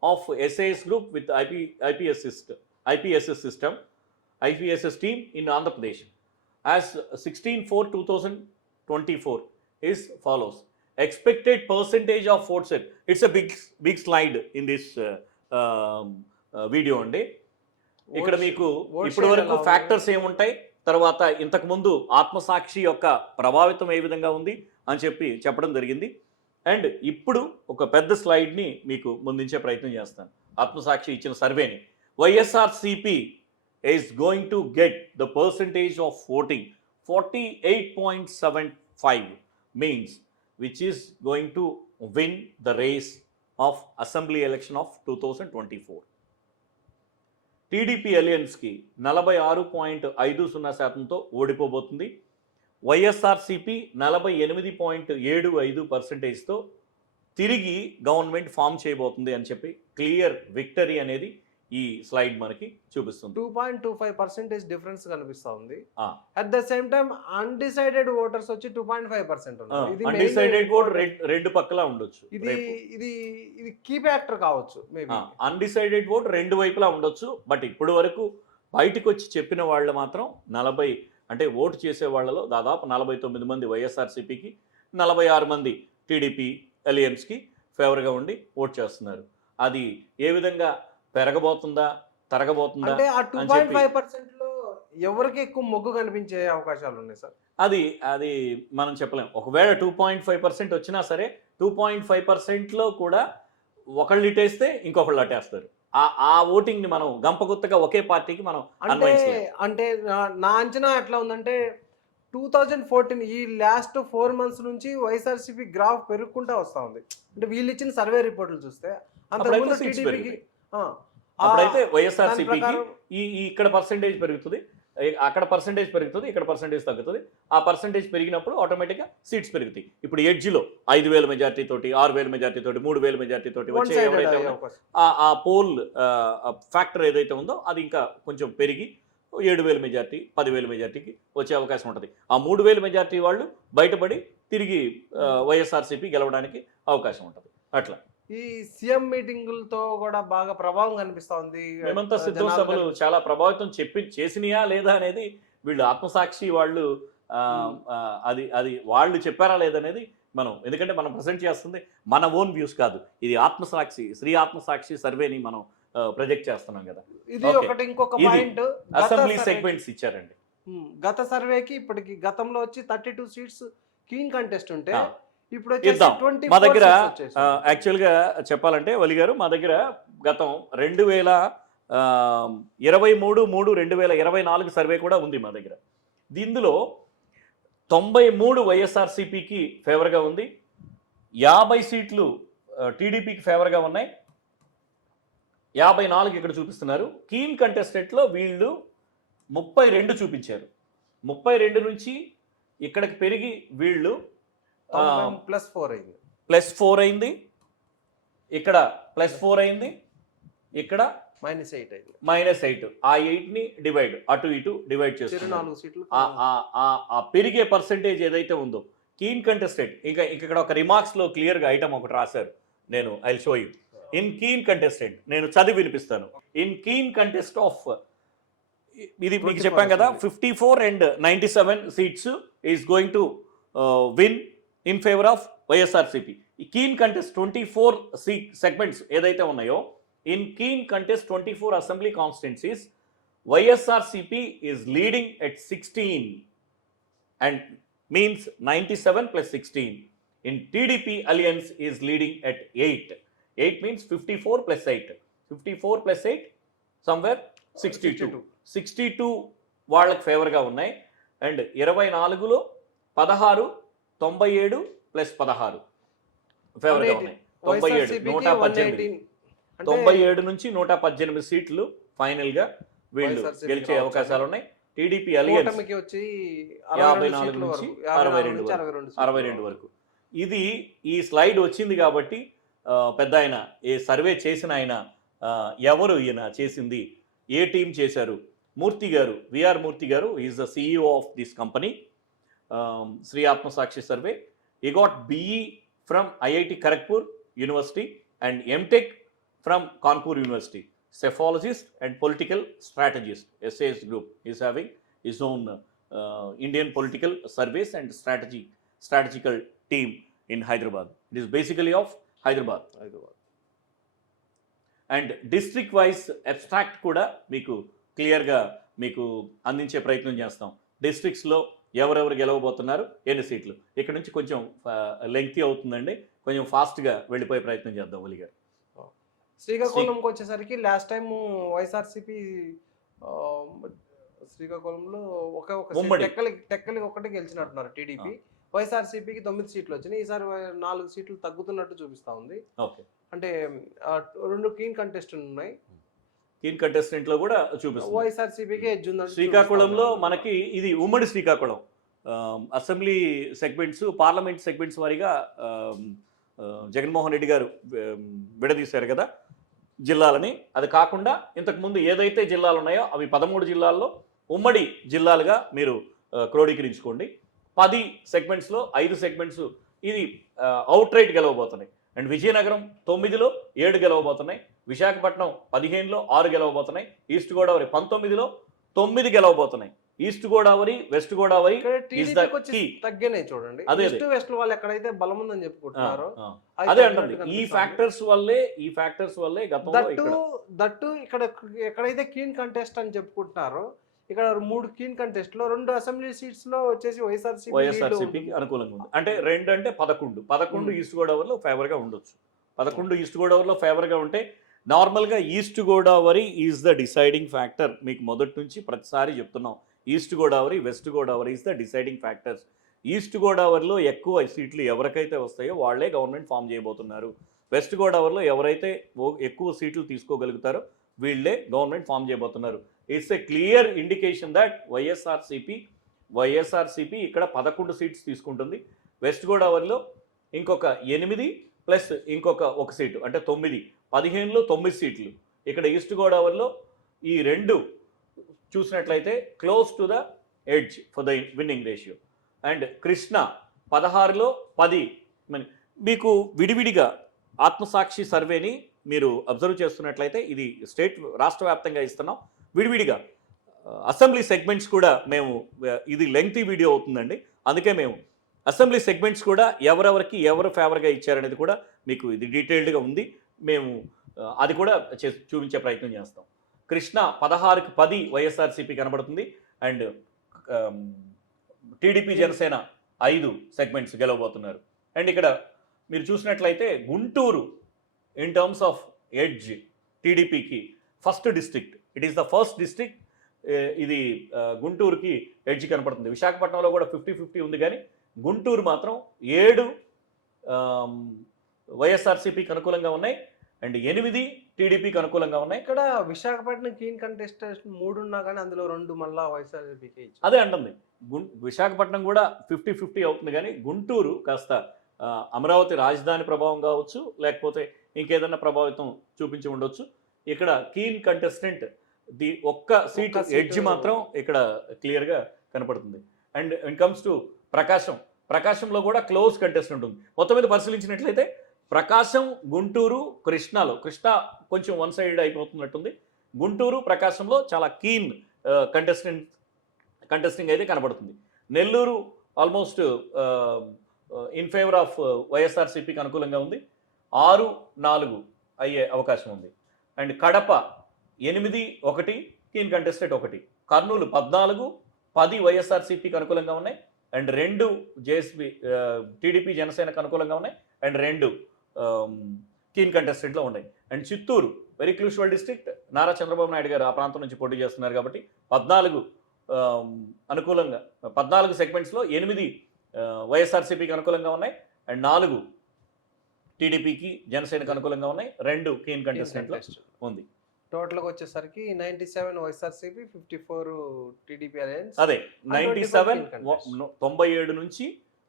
of SAS group with IPSS team in Andhra Pradesh as 16/4/2024 is follows. Expected percentage of votes. It's a big slide in this video అండి. ఇక్కడ మీకు ఇప్పటి వరకు ఫ్యాక్టర్స్ ఏముంటాయి, తర్వాత ఇంతకు ముందు ఆత్మసాక్షి యొక్క ప్రభావితం ఏ విధంగా ఉంది అని చెప్పడం జరిగింది. అండ్ ఇప్పుడు ఒక పెద్ద స్లైడ్ని మీకు ముందుంచే ప్రయత్నం చేస్తాను. ఆత్మసాక్షి ఇచ్చిన సర్వేని YSRCP is going to get the percentage of voting 48.75 means which is going to win the race of assembly election of 2024. TDP అలయన్స్కి 46.50% ఓడిపోబోతుంది. వైఎస్ఆర్సిపి 48.75%తో తిరిగి గవర్నమెంట్ ఫామ్ చేయబోతుంది అని చెప్పి క్లియర్ విక్టరీ అనేది ఈ స్లైడ్ మనకి చూపిస్తుంది. 2.25% డిఫరెన్స్ కనిపిస్తా ఉంది. At the same time undecided voters వచ్చి 2.5% ఉన్నారు. అన్డిసైడెడ్ ఓట్ రెండు పక్కలా ఉండొచ్చు. ఇది కీ ఫ్యాక్టర్ కావచ్చు. మేబీ అన్డిసైడెడ్ ఓట్ రెండు వైపులా ఉండొచ్చు. బట్ ఇప్పటి వరకు బయటకు వచ్చి చెప్పిన వాళ్ళు మాత్రం 40 అంటే ఓటు చేసే వాళ్ళలో దాదాపు 49 మంది వైఎస్ఆర్సీపీకి, 46 మంది టీడీపీ అలయన్స్కి ఫేవర్గా ఉండి ఓట్ చేస్తున్నారు. అది ఏ విధంగా పెరగబోతుందా, తరగబోతుందా అంటే ఆ 2.5%లో ఎవరికి ఎక్కువ మొగ్గు కనిపించే అవకాశాలు ఉన్నాయి సార్? అది మనం చెప్పలేం. ఒకవేళ 2.5% వచ్చినా సరే 2.5%లో కూడా ఒకళ్ళు ఇటేస్తే ఇంకొకళ్ళు అటేస్తారు. ఆ ఓటింగ్ ని మనం గంపగుత్తగా ఒకే పార్టీకి మనం అంటే నా అంచనా ఎట్లా ఉందంటే 2014 ఈ లాస్ట్ 4 months నుంచి వైఎస్ఆర్సీపీ గ్రాఫ్ పెరుగుకుంటా వస్తా ఉంది. అంటే వీళ్ళు ఇచ్చిన సర్వే రిపోర్టులు చూస్తే అంతకుముందు టీడీపీకి అప్పుడైతే వైఎస్ఆర్సీపీకి ఇక్కడ పర్సెంటేజ్ పెరుగుతుంది, అక్కడ పర్సెంటేజ్ పెరుగుతుంది, ఇక్కడ పర్సెంటేజ్ తగ్గుతుంది. ఆ పర్సెంటేజ్ పెరిగినప్పుడు ఆటోమేటిక్గా సీట్స్ పెరుగుతాయి. ఇప్పుడు ఎడ్జ్లో 5,000 మెజార్టీ తోటి, 6,000 మెజార్టీ తోటి, 3,000 మెజార్టీ తోటి వచ్చే ఎవరైతే ఆ పోల్ ఫ్యాక్టర్ ఏదైతే ఉందో అది ఇంకా కొంచెం పెరిగి 7,000 మెజార్టీ, 10,000 మెజార్టీకి వచ్చే అవకాశం ఉంటుంది. ఆ 3,000 మెజార్టీ వాళ్ళు బయటపడి తిరిగి వైఎస్ఆర్సీపీ గెలవడానికి అవకాశం ఉంటుంది. అట్లా ఈ సీఎం మీటింగులతో కూడా బాగా ప్రభావం కనిపిస్తా ఉంది. మేమంతా సిద్ధం సభలు చాలా ప్రభావితం చేసినాయా లేదా అనేది వీళ్ళు ఆత్మసాక్షి వాళ్ళు అది వాళ్ళు చెప్పారా లేదనేది మనం, ఎందుకంటే మనం ప్రజెంట్ చేస్తుంది మన ఓన్ వ్యూస్ కాదు, ఇది ఆత్మసాక్షి శ్రీ ఆత్మసాక్షి సర్వేని మనం ప్రొజెక్ట్ చేస్తున్నాం కదా. ఇది ఒకటి. ఇంకొక పాయింట్, అసెంబ్లీ సెగ్మెంట్స్ ఇచ్చారండి. గత సర్వేకి ఇప్పటికి గతంలో వచ్చి 32 సీట్స్ కీన్ కంటెస్ట్ ఉంటే ఇప్పుడు ఇద్దాం. మా దగ్గర యాక్చువల్గా చెప్పాలంటే వలి గారు, మా దగ్గర గతం 2023-3/2024 సర్వే కూడా ఉంది మా దగ్గర. దీనిలో 93 వైఎస్ఆర్సీపీకి ఫేవర్గా ఉంది, 50 సీట్లు టీడీపీకి ఫేవర్గా ఉన్నాయి, 54 ఇక్కడ చూపిస్తున్నారు. కీన్ కంటెస్టెంట్లో వీళ్ళు 32 చూపించారు. 32 నుంచి ఇక్కడికి పెరిగి వీళ్ళు +4 అయింది, ఇక్కడ +4 అయింది, ఇక్కడ -8. ఆ 8ని డివైడ్ అటు ఇటు డివైడ్ చేస్తున్నారు. ఆ పెరిగే పర్సెంటేజ్ ఏదైతే ఉందో కీన్ కంటెస్టెంట్, ఇంకా ఇక్కడ ఒక రిమార్క్స్లో క్లియర్గా ఐటమ్ ఒకటి రాశారు, నేను I show you. In keen contestant నేను చదివి వినిపిస్తాను. ఇన్ కీన్ కంటెస్ట్ ఆఫ్ ఇది మీకు చెప్పాం కదా 54 and 97 seats is going to win in favour of YSRCP. ఈ కీన్ కంటెస్ట్ 24 సెగ్మెంట్స్ ఏదైతే ఉన్నాయో in keen contest 24 assembly constituencies YSRCP is leading at 16 and means 97 plus 16. In TDP alliance is leading at 8. 8 means 54 plus 8. 54 plus 8 somewhere 62. 62 వాళ్ళకి ఫేవర్గా ఉన్నాయి. And 24లో 16 97 plus 16 ఫేవర్గా ఉన్నాయి. 97 118 97 నుంచి 118 సీట్లు ఫైనల్గా వీళ్ళు గెలిచే అవకాశాలు ఉన్నాయి. టీడీపీ అలియన్స్ వచ్చి 54 నుంచి 62 వరకు. ఇది ఈ స్లైడ్ వచ్చింది కాబట్టి పెద్ద ఆయన ఏ సర్వే చేసిన ఆయన ఎవరు ఈయన చేసింది, ఏ టీం చేశారు? మూర్తి గారు, విఆర్ మూర్తి గారు is the CEO of this company, Shri Atmasakshi survey. He got BE from IIT Kharagpur university and MTech from Kanpur university. Cephalogist and political strategist. SAS Group is having his own Indian political surveys and strategical team in Hyderabad. It is basically of Hyderabad. And district wise abstract kuda meeku clear ga meeku andinche prayatnam chestam. Districts lo ఎవరెవరు గెలవబోతున్నారు, ఎన్ని సీట్లు. ఇక్కడ నుంచి కొంచెం lengthy అవుతుందండి, కొంచెం ఫాస్ట్గా వెళ్ళిపోయే ప్రయత్నం చేద్దాం ఒలి గారు. శ్రీకాకుళంకి వచ్చేసరికి లాస్ట్ టైం వైఎస్ఆర్సిపి శ్రీకాకుళంలో టెక్కలి ఒకటి గెలిచినట్టున్నారు టీడీపీ. వైఎస్ఆర్సిపికి 9 సీట్లు వచ్చినాయి. ఈసారి 4 సీట్లు తగ్గుతున్నట్టు చూపిస్తా ఉంది. అంటే 2 కీన్ కంటెస్టెంట్ ఉన్నాయి. కీన్ కంటెస్టెంట్ లో కూడా చూపిస్తుంది వైఎస్ఆర్సిపికి ఎడ్జ్ ఉంది. శ్రీకాకుళంలో మనకి ఇది ఉమ్మడి Srikakulam assembly segments, parliament segments వారీగా జగన్మోహన్ రెడ్డి గారు విడదీశారు కదా జిల్లాలని. అది కాకుండా ఇంతకుముందు ఏదైతే జిల్లాలు ఉన్నాయో అవి 13 జిల్లాల్లో ఉమ్మడి జిల్లాలుగా మీరు క్రోడీకరించుకోండి. 10 సెగ్మెంట్స్లో 5 సెగ్మెంట్స్ ఇది అవుట్ రైట్ గెలవబోతున్నాయి. అండ్ విజయనగరం 9లో 7 గెలవబోతున్నాయి. విశాఖపట్నం 15లో 6 గెలవబోతున్నాయి. ఈస్ట్ గోదావరి 19లో 9 గెలవబోతున్నాయి. ఈస్ట్ గోదావరి, వెస్ట్ గోదావరి తగ్గినాయి చూడండి. ఈస్ట్ వెస్ట్ వాళ్ళు ఎక్కడైతే బలం ఉందని చెప్పుకుంటున్నారో అదే అంటుంది. ఈ ఫ్యాక్టర్స్ వల్లే దట్టు ఇక్కడ ఎక్కడైతే కీన్ కంటెస్ట్ అని చెప్పుకుంటున్నారో ఇక్కడ 3 కీన్ కంటెస్ట్ లో 2 అసెంబ్లీ సీట్స్ లో వచ్చేసి వైఎస్ఆర్సీపీకి అనుకూలంగా ఉంది. అంటే 2 అంటే 11 ఈస్ట్ గోదావరిలో ఫేవర్ గా ఉండొచ్చు. 11 ఈస్ట్ గోదావరిలో ఫేవర్ గా ఉంటే నార్మల్గా east Godavari is the deciding factor. మీకు మొదటి నుంచి ప్రతిసారి చెప్తున్నాం, east Godavari, west Godavari is the deciding factors. East గోదావరిలో ఎక్కువ సీట్లు ఎవరికైతే వస్తాయో వాళ్ళే గవర్నమెంట్ ఫామ్ చేయబోతున్నారు. వెస్ట్ గోదావరిలో ఎవరైతే ఎక్కువ సీట్లు తీసుకోగలుగుతారో వీళ్ళే గవర్నమెంట్ ఫామ్ చేయబోతున్నారు. It's a clear indication that YSRCP ఇక్కడ 11 సీట్స్ తీసుకుంటుంది. వెస్ట్ గోదావరిలో ఇంకొక 8 ప్లస్ ఇంకొక 1 సీటు అంటే 9, 15లో 9 సీట్లు. ఇక్కడ ఈస్ట్ గోదావరిలో ఈ 2 చూసినట్లయితే close to the edge for the winning ratio. And Krishna 16లో 10. మీకు విడివిడిగా ఆత్మసాక్షి సర్వేని మీరు అబ్జర్వ్ చేస్తున్నట్లయితే ఇది రాష్ట్ర వ్యాప్తంగా ఇస్తున్నాం. విడివిడిగా అసెంబ్లీ సెగ్మెంట్స్ కూడా మేము, ఇది లెంగ్తీ వీడియో అవుతుందండి, అందుకే మేము అసెంబ్లీ సెగ్మెంట్స్ కూడా ఎవరెవరికి ఎవరు ఫేవర్గా ఇచ్చారనేది కూడా మీకు ఇది డీటెయిల్డ్గా ఉంది. మేము అది కూడా చూపించే ప్రయత్నం చేస్తాం. కృష్ణ 16కి 10 వైఎస్ఆర్సీపీ కనబడుతుంది. అండ్ టీడీపీ జనసేన 5 సెగ్మెంట్స్ గెలవబోతున్నారు. అండ్ ఇక్కడ మీరు చూసినట్లయితే Guntur in terms of edge టీడీపీకి first district, it is the first district. ఇది గుంటూరుకి ఎడ్జ్ కనపడుతుంది. విశాఖపట్నంలో కూడా 50-50 ఉంది, కానీ గుంటూరు మాత్రం 7 వైఎస్ఆర్సీపీకి అనుకూలంగా ఉన్నాయి అండ్ 8 టీడీపీకి అనుకూలంగా ఉన్నాయి. ఇక్కడ విశాఖపట్నం కీన్ కంటెస్టెంట్ 3 ఉన్నా కానీ అందులో 2 మళ్ళా వైఎస్ఆర్సీపీకి అదే అంటుంది. విశాఖపట్నం కూడా 50-50 అవుతుంది, కానీ గుంటూరు కాస్త అమరావతి రాజధాని ప్రభావం కావచ్చు, లేకపోతే ఇంకేదన్నా ప్రభావితం చూపించి ఉండొచ్చు. ఇక్కడ కీన్ కంటెస్టెంట్ ఒక్క సీట్ ఎడ్జ్ మాత్రం ఇక్కడ క్లియర్గా కనపడుతుంది. అండ్ ఇన్ కమ్స్ టు ప్రకాశంలో కూడా క్లోజ్ కంటెస్టెంట్ ఉంది. మొత్తం మీద పరిశీలించినట్లయితే ప్రకాశం, గుంటూరు, కృష్ణాలో కృష్ణ కొంచెం వన్ సైడ్ అయిపోతున్నట్టుంది. గుంటూరు, ప్రకాశంలో చాలా కీన్ కంటెస్టింగ్ అయితే కనబడుతుంది. Nellore almost in favour of వైఎస్ఆర్సీపీకి అనుకూలంగా ఉంది. 6-4 అయ్యే అవకాశం ఉంది. And Kadapa 8-1 keen contested 1. Kurnool 14-10 వైఎస్ఆర్సీపీకి అనుకూలంగా ఉన్నాయి. అండ్ 2 జేఎస్పీ టీడీపీ జనసేనకు అనుకూలంగా ఉన్నాయి. అండ్ 2 కీన్ కంటెస్టెంట్లో ఉన్నాయి. And Chittoor very crucial district, Nara Chandrababu Naidu గారు ఆ ప్రాంతం నుంచి పోటీ చేస్తున్నారు కాబట్టి 14 అనుకూలంగా 14 సెగ్మెంట్స్లో 8 వైఎస్ఆర్సీపీకి అనుకూలంగా ఉన్నాయి. అండ్ 4 టీడీపీకి జనసేనకు అనుకూలంగా ఉన్నాయి. 2 కీన్ కంటెస్టెంట్లో ఉంది. టోటల్గా వచ్చేసరికి 97 వైఎస్ఆర్సీపీ, 54 టీడీపీ అలయన్స్. అదే 97 97 నుంచి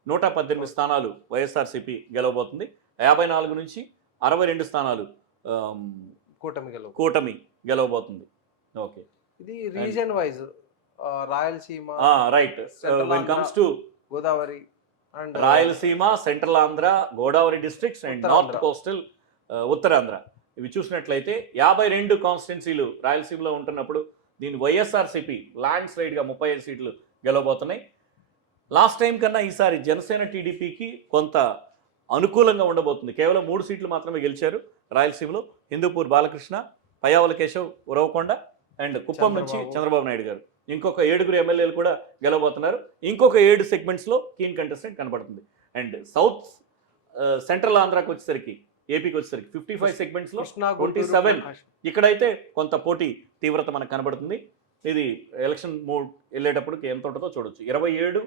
118 స్థానాలు వైఎస్ఆర్సీపీ గెలవబోతుంది. 54 నుంచి 62 స్థానాలు కూటమి గెలవబోతుంది. ఓకే, ఇది reason wise Rayalaseema, right. When comes to Godavari and Rayalaseema, central Andhra, Godavari districts and north coastal Uttarandhra ఇవి చూసినట్లయితే 52 కాన్స్టిట్యున్సీలు రాయలసీమలో ఉంటున్నప్పుడు దీని వైఎస్ఆర్సీపీ ల్యాండ్ స్లైడ్గా 35 సీట్లు గెలవబోతున్నాయి. లాస్ట్ టైం కన్నా ఈసారి జనసేన టీడీపీకి కొంత అనుకూలంగా ఉండబోతుంది. కేవలం 3 సీట్లు మాత్రమే గెలిచారు రాయలసీమలో. హిందూపూర్ బాలకృష్ణ, పయ్యావుల కేశవ్, ఉరవకొండ అండ్ కుప్పం నుంచి చంద్రబాబు నాయుడు గారు. ఇంకొక 7 ఎమ్మెల్యేలు కూడా గెలవబోతున్నారు. ఇంకొక 7 సెగ్మెంట్స్లో కీన్ కంటెస్టెంట్ కనబడుతుంది. అండ్ సౌత్ సెంట్రల్ ఆంధ్రాకి వచ్చేసరికి, ఏపీకి వచ్చేసరికి 55 సెగ్మెంట్స్లో 27. ఇక్కడైతే కొంత పోటీ తీవ్రత మనకు కనబడుతుంది. ఇది ఎలక్షన్ మోడ్ వెళ్ళేటప్పటికి ఎంత ఉంటుందో చూడొచ్చు. 27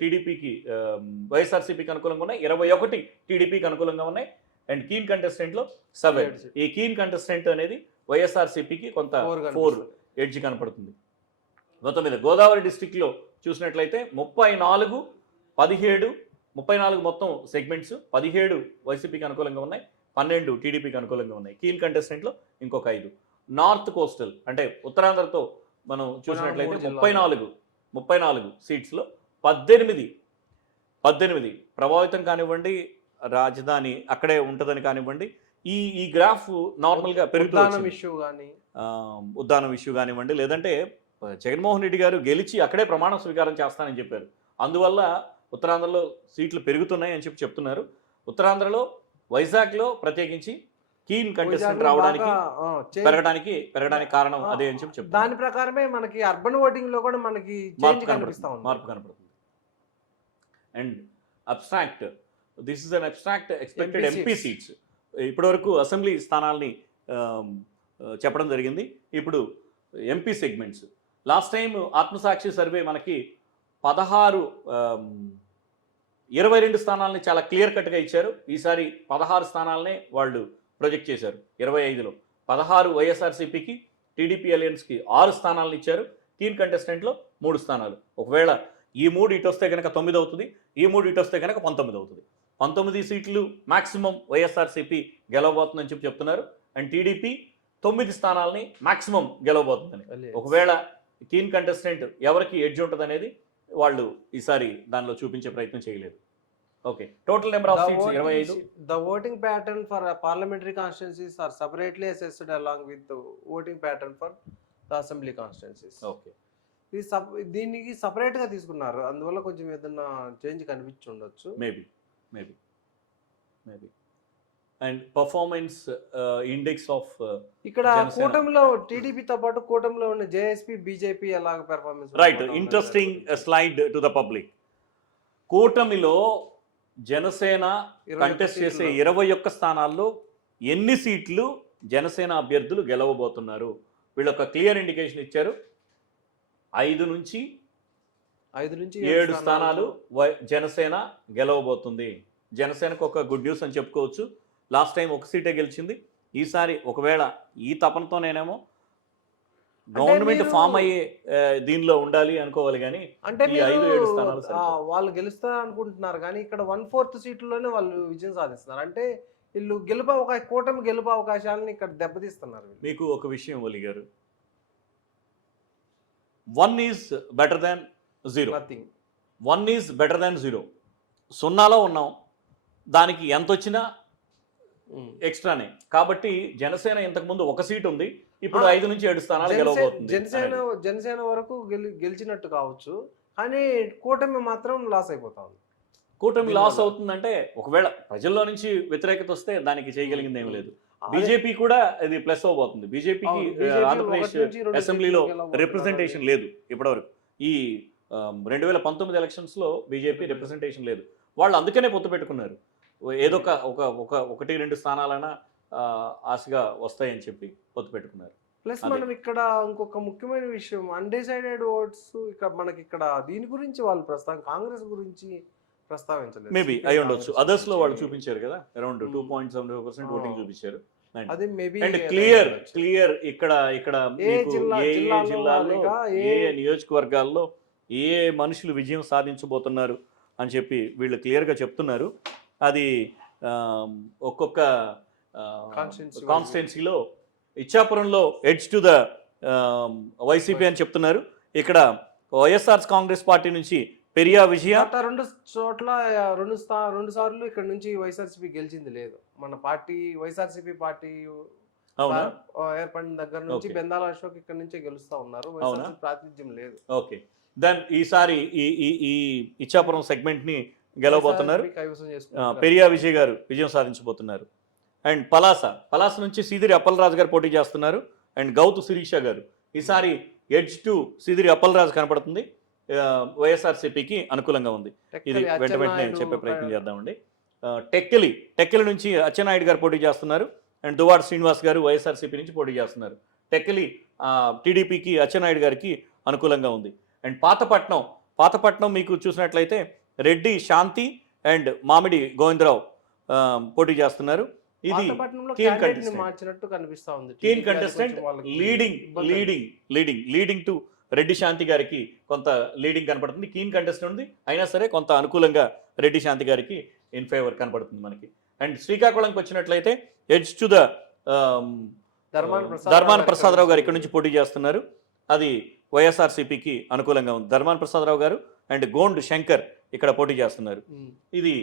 టీడీపీకి వైఎస్ఆర్సీపీకి అనుకూలంగా ఉన్నాయి. 21 టీడీపీకి అనుకూలంగా ఉన్నాయి. అండ్ కీన్ కంటెస్టెంట్లో 7. ఈ కీన్ కంటెస్టెంట్ అనేది వైఎస్ఆర్సీపీకి కొంత 4 ఎడ్జ్ కనపడుతుంది. మొత్తం మీద గోదావరి డిస్టిక్లో చూసినట్లయితే 34 మొత్తం సెగ్మెంట్స్, 17 వైసీపీకి అనుకూలంగా ఉన్నాయి, 12 టీడీపీకి అనుకూలంగా ఉన్నాయి. కీన్ కంటెస్టెంట్లో ఇంకొక 5. నార్త్ కోస్టల్ అంటే ఉత్తరాంధ్రతో మనం చూసినట్లయితే 34 సీట్స్లో 18 ప్రభావితం కానివ్వండి, రాజధాని అక్కడే ఉంటుందని కానివ్వండి. ఈ గ్రాఫ్ నార్మల్గా పెరుగుతుంది. ఉద్దానం ఇష్యూ కానివ్వండి, లేదంటే జగన్మోహన్ రెడ్డి గారు గెలిచి అక్కడే ప్రమాణ స్వీకారం చేస్తానని చెప్పారు. అందువల్ల ఉత్తరాంధ్రలో సీట్లు పెరుగుతున్నాయి అని చెప్తున్నారు. ఉత్తరాంధ్రలో వైజాగ్లో ప్రత్యేకించి కీన్ కంటెస్టెంట్ రావడానికి పెరగడానికి కారణం అదే అని చెప్తారు. దాని ప్రకారమే మనకి అర్బన్ ఓటింగ్ లో కూడా మనకి మార్పు కనపడుతుంది. And abstract, this is an abstract expected MP seats. ఇప్పటివరకు అసెంబ్లీ స్థానాల్ని చెప్పడం జరిగింది. ఇప్పుడు MP segments. Last time Atmasakshi survey మనకి 22 స్థానాలని చాలా క్లియర్ కట్గా ఇచ్చారు. ఈసారి 16 స్థానాలనే వాళ్ళు ప్రొజెక్ట్ చేశారు. 25లో 16 వైఎస్ఆర్సీపీకి, టీడీపీ అలయన్స్కి 6 స్థానాలను ఇచ్చారు. కీన్ కంటెస్టెంట్లో 3 స్థానాలు. ఒకవేళ ఈ 3 ఇటు వస్తే కనుక 9 అవుతుంది, ఈ 3 ఇటు వస్తే కనుక 19 అవుతుంది. 19 సీట్లు మాక్సిమం వైఎస్ఆర్సీపీ గెలవబోతుందని చెప్తున్నారు. అండ్ టీడీపీ 9 స్థానాలని మాక్సిమం గెలవబోతుందని. ఒకవేళ కీన్ కంటెస్టెంట్ ఎవరికి ఎడ్జ్ ఉంటుంది అనేది వాళ్ళు ఈసారి దానిలో చూపించే ప్రయత్నం చేయలేదు. Okay, total number of seats 25. The voting pattern for parliamentary constituencies are separately assessed along with the voting pattern for the assembly constituencies. Okay, దీనికి సపరేట్ గా తీసుకున్నారు. అందువల్ల కొంచెం ఏదైనా చేంజ్ కనిపించి ఉండొచ్చు. Maybe and performance index of ఇక్కడ కూటమిలో టీడీపీతో పాటు కూటమిలో ఉన్న జేఎస్పీ, బీజేపీ ఎలాగ performance. Right, interesting slide to the public. కూటమిలో జనసేన కంటెస్ట్ చేసే 21 స్థానాల్లో ఎన్ని సీట్లు జనసేన అభ్యర్థులు గెలవబోతున్నారు? వీళ్ళు ఒక క్లియర్ ఇండికేషన్ ఇచ్చారు. 5 నుంచి 7 స్థానాలు జనసేన గెలవబోతుంది. జనసేనకు ఒక గుడ్ న్యూస్ అని చెప్పుకోవచ్చు. లాస్ట్ టైం 1 సీటే గెలిచింది. ఈసారి ఒకవేళ ఈ తపనతోనేమో గవర్నమెంట్ ఫామ్ అయ్యే దీనిలో ఉండాలి అనుకోవాలి. కానీ అంటే 5-7 స్థానాలు వాళ్ళు గెలుస్తారు అనుకుంటున్నారు, కానీ ఇక్కడ 1/4 సీట్లలోనే వాళ్ళు విజయం సాధిస్తున్నారు. అంటే వీళ్ళు కూటమి గెలుపు అవకాశాలను ఇక్కడ దెబ్బతీస్తున్నారు. మీకు ఒక విషయం ఒలి గారు, 1 is better than 0. 1 is better than 0. 0లో ఉన్నాం. దానికి ఎంత వచ్చినా ఎక్స్ట్రానే. కాబట్టి జనసేన ఇంతకుముందు ఒక సీట్ ఉంది, ఇప్పుడు 5 నుంచి 7 స్థానాలు గెలవబోతుంది జనసేన వరకు గెలిచినట్టు కావచ్చు, కానీ కూటమి మాత్రం లాస్ అయిపోతా ఉంది. కూటమి లాస్ అవుతుందంటే ఒకవేళ ప్రజల్లో నుంచి వ్యతిరేకత వస్తే దానికి చేయగలిగింది ఏమీ లేదు. బీజేపీ కూడా ఇది ప్లస్ అవబోతుంది. బీజేపీకి ఆంధ్రప్రదేశ్ అసెంబ్లీలో రిప్రజెంటేషన్ లేదు ఇప్పటివరకు. ఈ 2019 ఎలక్షన్స్లో బీజేపీ రిప్రజెంటేషన్ లేదు. వాళ్ళు అందుకనే పొత్తు పెట్టుకున్నారు. ఏదో ఒక 1-2 స్థానాలైనా ఆశగా వస్తాయని చెప్పి పొత్తు పెట్టుకున్నారు. ప్లస్ మనం ఇక్కడ ఇంకొక ముఖ్యమైన విషయం, అన్డిసైడెడ్ ఓట్స్ ఇక్కడ మనకి ఇక్కడ దీని గురించి వాళ్ళు కాంగ్రెస్ గురించి ప్రస్తావించలేదు. మేబీ అయి ఉండొచ్చు. అదర్స్ లో వాళ్ళు చూపించారు కదా, అరౌండ్ 2.75% ఓటింగ్ చూపించారు. అది మేబీ అండ్ క్లియర్ ఇక్కడ జిల్లాల్లో ఏ నియోజకవర్గాల్లో ఏ మనుషులు విజయం సాధించబోతున్నారు అని చెప్పి వీళ్ళు క్లియర్గా చెప్తున్నారు. అది ఒక్కొక్క కాన్స్టిట్యున్సీలో ఇచ్చాపురంలో ఎడ్జ్ టు ద వైసీపీ అని చెప్తున్నారు. ఇక్కడ వైఎస్ఆర్ కాంగ్రెస్ పార్టీ నుంచి పెరియా విజయ 2 చోట్ల 2 సార్లు ఇక్కడ నుంచి వైఎస్ఆర్సీపీ గెలిచింది లేదు. మన పార్టీ వైఎస్ఆర్సీపీ పార్టీ ఏర్పడిన దగ్గర నుంచి బెందాల అశోక్ ఇక్కడ నుంచే గెలుస్తా ఉన్నారు. ప్రాతినిధ్యం లేదు. ఓకే, దెన్ ఈసారి ఈ ఇచ్చాపురం సెగ్మెంట్ ని గెలవబోతున్నారు. పెరియా విజయ్ గారు విజయం సాధించబోతున్నారు. అండ్ పలాస నుంచి సీదిరి అప్పలరాజు గారు పోటీ చేస్తున్నారు. అండ్ గౌతు శిరీష గారు. ఈసారి ఎడ్జ్ టు సీదిరి అప్పలరాజు కనపడుతుంది. వైఎస్ఆర్సీపీకి అనుకూలంగా ఉంది. ఇది వెంటనే చెప్పే ప్రయత్నం చేద్దామండి. టెక్కిలి నుంచి అచ్చెన్నాయుడు గారు పోటీ చేస్తున్నారు. అండ్ దువాడ శ్రీనివాస్ గారు వైఎస్ఆర్సీపీ నుంచి పోటీ చేస్తున్నారు. టెక్కిలి టీడీపీకి అచ్చెన్నాయుడు గారికి అనుకూలంగా ఉంది. అండ్ పాతపట్నం మీకు చూసినట్లయితే రెడ్డి శాంతి అండ్ మామిడి గోవిందరావు పోటీ చేస్తున్నారు. ఇది keen contestant leading to Reddy Shanti గారికి కొంత లీడింగ్ కనపడుతుంది. కీన్ కంటెస్టెంట్ ఉంది, అయినా సరే కొంత అనుకూలంగా రెడ్డి శాంతి గారికి ఇన్ ఫేవర్ కనపడుతుంది మనకి. అండ్ శ్రీకాకుళంకి వచ్చినట్లయితే edge to the Dharmana Prasadarao గారు ఇక్కడ నుంచి పోటీ చేస్తున్నారు. అది వైఎస్ఆర్సీపీకి అనుకూలంగా ఉంది. ధర్మాన ప్రసాదరావు గారు అండ్ గోండ్ శంకర్ ఇక్కడ పోటీ చేస్తున్నారు. ఇది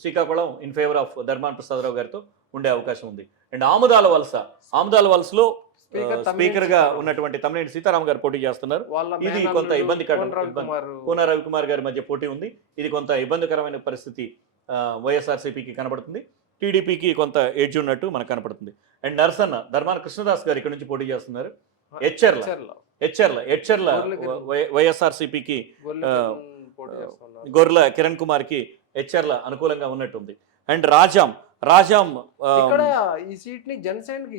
Srikakulam in favour of Dharmana Prasadarao గారితో ఉండే అవకాశం ఉంది. అండ్ ఆముదాల వలసలో స్పీకర్ గా ఉన్నటువంటి తమ్మినేని సీతారాం గారు పోటీ చేస్తున్నారు. ఇది కొంత కోన రవికుమార్ గారి మధ్య పోటీ ఉంది. ఇది కొంత ఇబ్బందికరమైన పరిస్థితి వైఎస్ఆర్సీపీకి కనబడుతుంది. టీడీపీకి కొంత ఎడ్జ్ ఉన్నట్టు మనకు కనపడుతుంది. అండ్ నర్సన్న ధర్మాన కృష్ణదాస్ గారు ఇక్కడ నుంచి పోటీ చేస్తున్నారు. ఎచ్చెర్ల వైఎస్ఆర్సీపీకి గొర్రెల కిరణ్ కుమార్ కి ఎచ్చెర్ల అనుకూలంగా ఉన్నట్టుంది. అండ్ రాజాం ఇక్కడ ఈ సీట్ ని జనసేనకి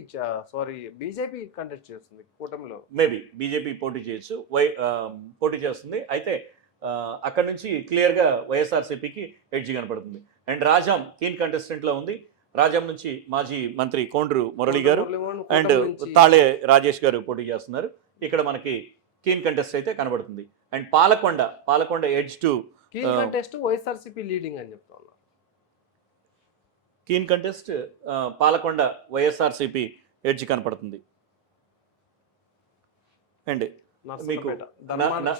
బీజేపీ కంటెస్ట్ చేస్తుంది. కూటమిలో మేబీ బీజేపీ పోటీ చేస్తుంది. అయితే అక్కడ నుంచి క్లియర్ గా వైఎస్ఆర్సీపీకి ఎడ్జ్ కనపడుతుంది. అండ్ రాజాం కీన్ కంటెస్టెంట్ లో ఉంది. రాజాం నుంచి మాజీ మంత్రి కోండ్రు మురళి గారు అండ్ తాళే రాజేష్ గారు పోటీ చేస్తున్నారు. ఇక్కడ మనకి కీన్ కంటెస్ట్ అయితే కనబడుతుంది. And Palakonda edge to YSRCP leading అని చెప్తా ఉన్నారు. Keen contest Palakonda YSRCP edge కనపడుతుంది. అండ్ మీకు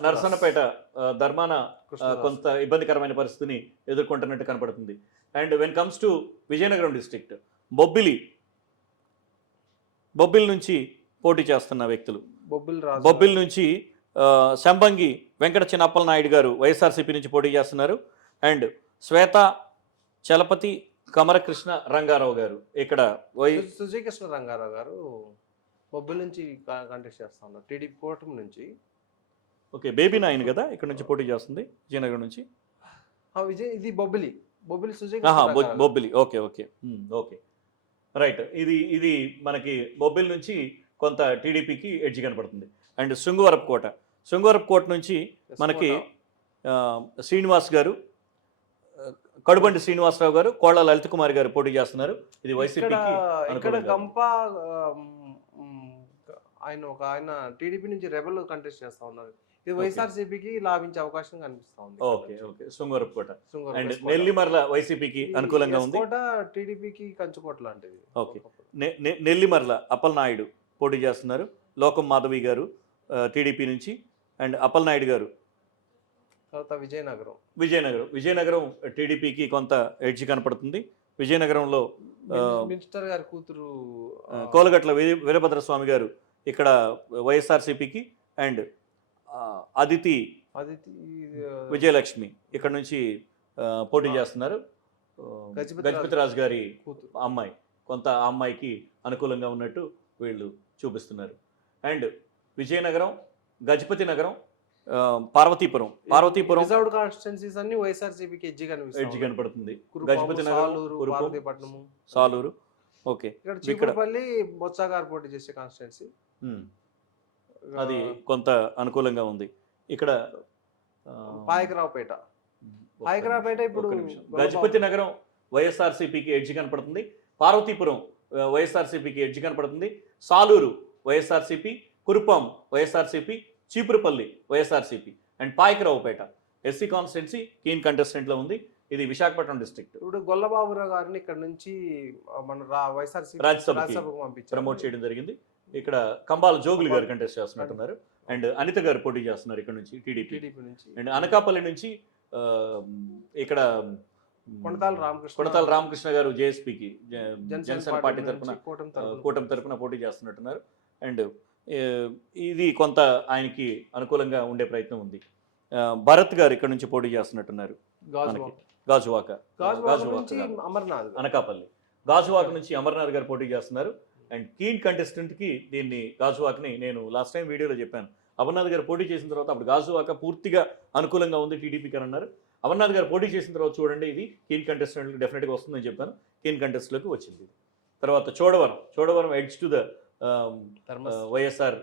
నరసన్నపేట ధర్మాన కొంత ఇబ్బందికరమైన పరిస్థితిని ఎదుర్కొంటున్నట్టు కనపడుతుంది. And when comes to Vizianagaram district Bobbili నుంచి పోటీ చేస్తున్న వ్యక్తులు, బొబ్బిల్ నుంచి శంబంగి వెంకట చిన్నప్పల నాయుడు గారు వైఎస్ఆర్సీపీ నుంచి పోటీ చేస్తున్నారు. అండ్ శ్వేత చలపతి కమరకృష్ణ రంగారావు గారు ఇక్కడ సుజయకృష్ణ రంగారావు గారు బొబ్బిల్ నుంచి కంటెస్ట్ చేస్తా ఉన్నారు టీడీపీ కూటమి నుంచి. ఓకే, బేబీ నాయన్ కదా ఇక్కడ నుంచి పోటీ చేస్తుంది విజయనగరం నుంచి. ఇది బొబ్బిలి బొబ్బిలి. Okay right. ఇది మనకి బొబ్బిల్ నుంచి కొంత టీడీపీకి ఎడ్జ్ కనపడుతుంది. అండ్ శృంగవరపు కోట నుంచి మనకి శ్రీనివాస్ గారు, కడుబండి శ్రీనివాసరావు గారు, కోళ్ళ లలిత కుమార్ గారు పోటీ చేస్తున్నారు. ఇది వైసీపీకి. ఇక్కడ గంప ఆయన టీడీపీ నుంచి రెబల్ కంటెస్ట్ చేస్తా ఉన్నారు. ఇది వైఎస్ఆర్సీపీకి లాభించే అవకాశం కనిపిస్తా ఉంది. ఓకే శృంగవరపు కోట. అండ్ నెల్లిమర్ల వైసీపీకి అనుకూలంగా ఉంది. టీడీపీకి కంచుకోట లాంటిది. ఓకే, నెల్లిమర్ల అప్పలనాయుడు పోటీ చేస్తున్నారు. లోకం మాధవి గారు టీడీపీ నుంచి అండ్ అప్పలనాయుడు గారు. తర్వాత విజయనగరం టీడీపీకి కొంత ఎడ్జ్ కనపడుతుంది. విజయనగరంలో మినిస్టర్ గారి కూతురు కోలగట్ల వీరభద్రస్వామి గారు ఇక్కడ వైఎస్ఆర్సీపీకి, అండ్ అదితి విజయలక్ష్మి ఇక్కడ నుంచి పోటీ చేస్తున్నారు. గజపతి రాజు గారి అమ్మాయి, కొంత ఆ అమ్మాయికి అనుకూలంగా ఉన్నట్టు వీళ్ళు చూపిస్తున్నారు. అండ్ విజయనగరం, గజపతి నగరం, పార్వతీపురం రిజర్వ్డ్ కాన్స్టిట్యున్సీస్ అన్ని వైఎస్ఆర్సీపీకి ఎడ్జ్ కనపడుతుంది. గజపతి నగరం, సాలూరు. ఓకే, ఇక్కడ చీపురుపల్లి బొత్స గారు పోటీ చేసే కాన్స్టిట్యున్సీ, అది కొంత అనుకూలంగా ఉంది. ఇక్కడ పాయకరావుపేట ఇప్పుడు గజపతి నగరం వైఎస్ఆర్సీపీకి ఎడ్జ్ కనపడుతుంది. పార్వతీపురం వైఎస్ఆర్సీపీకి ఎడ్జ్ కనపడుతుంది. Saluru YSRCP, Kurupam YSRCP, Cheepurupalli YSRCP, and Payakaraopeta SC constituency keen contestant లో ఉంది. ఇది విశాఖపట్నం డిస్ట్రిక్ట్. ఇప్పుడు గొల్లబాబురావు గారిని ఇక్కడ నుంచి మన వైఎస్ఆర్సీపీ రాజ్యసభకు ప్రమోట్ చేయడం జరిగింది. ఇక్కడ కంబాల జోగులు గారు కంటెస్ట్ చేస్తున్నట్టున్నారు. అండ్ అనిత గారు పోటీ చేస్తున్నారు ఇక్కడ నుంచి టీడీపీ నుంచి. అండ్ అనకాపల్లి నుంచి ఇక్కడ కొణతాల రామకృష్ణ గారు జేఎస్పీకి, జనసేన పార్టీ తరఫున, కూటమి తరఫున పోటీ చేస్తున్నట్టున్నారు. అండ్ ఇది కొంత ఆయనకి అనుకూలంగా ఉండే ప్రయత్నం ఉంది. భరత్ గారు ఇక్కడ నుంచి పోటీ చేస్తున్నట్టున్నారు. గాజువాక అనకాపల్లి, గాజువాక నుంచి అమర్నాథ్ గారు పోటీ చేస్తున్నారు. అండ్ కీన్ కంటెస్టెంట్కి దీన్ని గాజువాకని నేను లాస్ట్ టైం వీడియోలో చెప్పాను. అమర్నాథ్ గారు పోటీ చేసిన తర్వాత అప్పుడు గాజువాక పూర్తిగా అనుకూలంగా ఉంది టీడీపీకి అని అన్నారు. అమర్నాథ్ గారు పోటీ చేసిన తర్వాత చూడండి, ఇది కీన్ కంటెస్టెంట్కి డెఫినెట్గా వస్తుందని చెప్పాను. కీన్ కంటెస్ట్లోకి వచ్చింది. తర్వాత Chodavaram edge to the YSR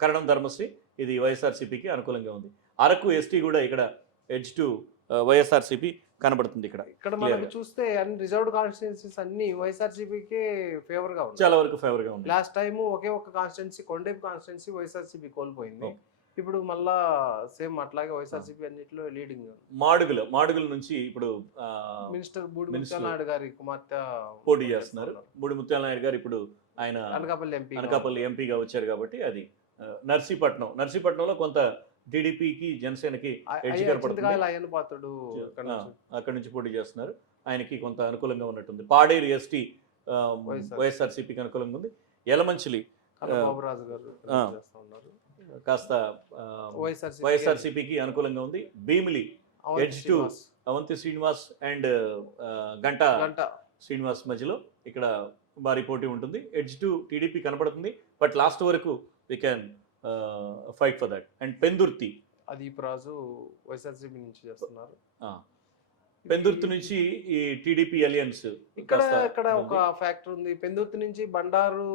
Karanam Dharmasri, ఇది వైఎస్ఆర్సీపీకి అనుకూలంగా ఉంది. అరకు ఎస్టీ కూడా ఇక్కడ ఎడ్జ్ టు వైఎస్ఆర్సీపీ కనబడుతుంది. ఇక్కడ మనం చూస్తే అన్ని రిజర్వ్డ్ కాన్స్టిట్యున్సీస్ అన్ని వైఎస్ఆర్సీపీకే ఫేవర్ గా ఉంది, చాలా వరకు ఫేవర్ గా ఉంది. లాస్ట్ టైం ఒకే ఒక కాన్స్టిట్యున్సీ కొండేపు కాన్స్టిట్యున్సీ వైఎస్ఆర్సీపీ కోల్పోయింది. ఇప్పుడు మళ్ళా సేమ్ అట్లాగే వైఎస్ఆర్సీపీ అన్నింటిలో లీడింగ్. మాడుగుల నుంచి ఇప్పుడు మినిస్టర్ బూడి ముత్యాలనాయుడు గారి కుమార్తె పోటీ చేస్తున్నారు. బూడి ముత్యాలనాయుడు గారు ఇప్పుడు ఆయన అనకాపల్లి ఎంపీగా వచ్చారు కాబట్టి అది నర్సీపట్నంలో కొంత టీడీపీకి జనసేనకి ఎడ్జ్ కనపడుతుంది. అక్కడ నుంచి పోటీ చేస్తున్నారు. ఆయనకి కొంత అనుకూలంగా ఉన్నట్టుంది. పాడేరు ఎస్టీ వైఎస్ఆర్సీపీకి అనుకూలంగా ఉంది. యలమంచిలి కాస్త వైఎస్ఆర్సీపీకి అనుకూలంగా ఉంది. Bheemili edge to Avanthi Srinivas and Ganta Srinivas మధ్యలో ఇక్కడ భారీ పోటీ ఉంటుంది. ఎడ్జ్ టు టీడీపీ కనపడుతుంది, బట్ లాస్ట్ వరకు we can fight for that. And Pendurthi Adeep Raju YSRCP నుంచి చేస్తున్నారు. పెందుర్తి నుంచి ఈ టీడీపీ అలియన్స్. ఇక్కడ ఒక ఫ్యాక్టర్ ఉంది. పెందుర్తి నుంచి బండారు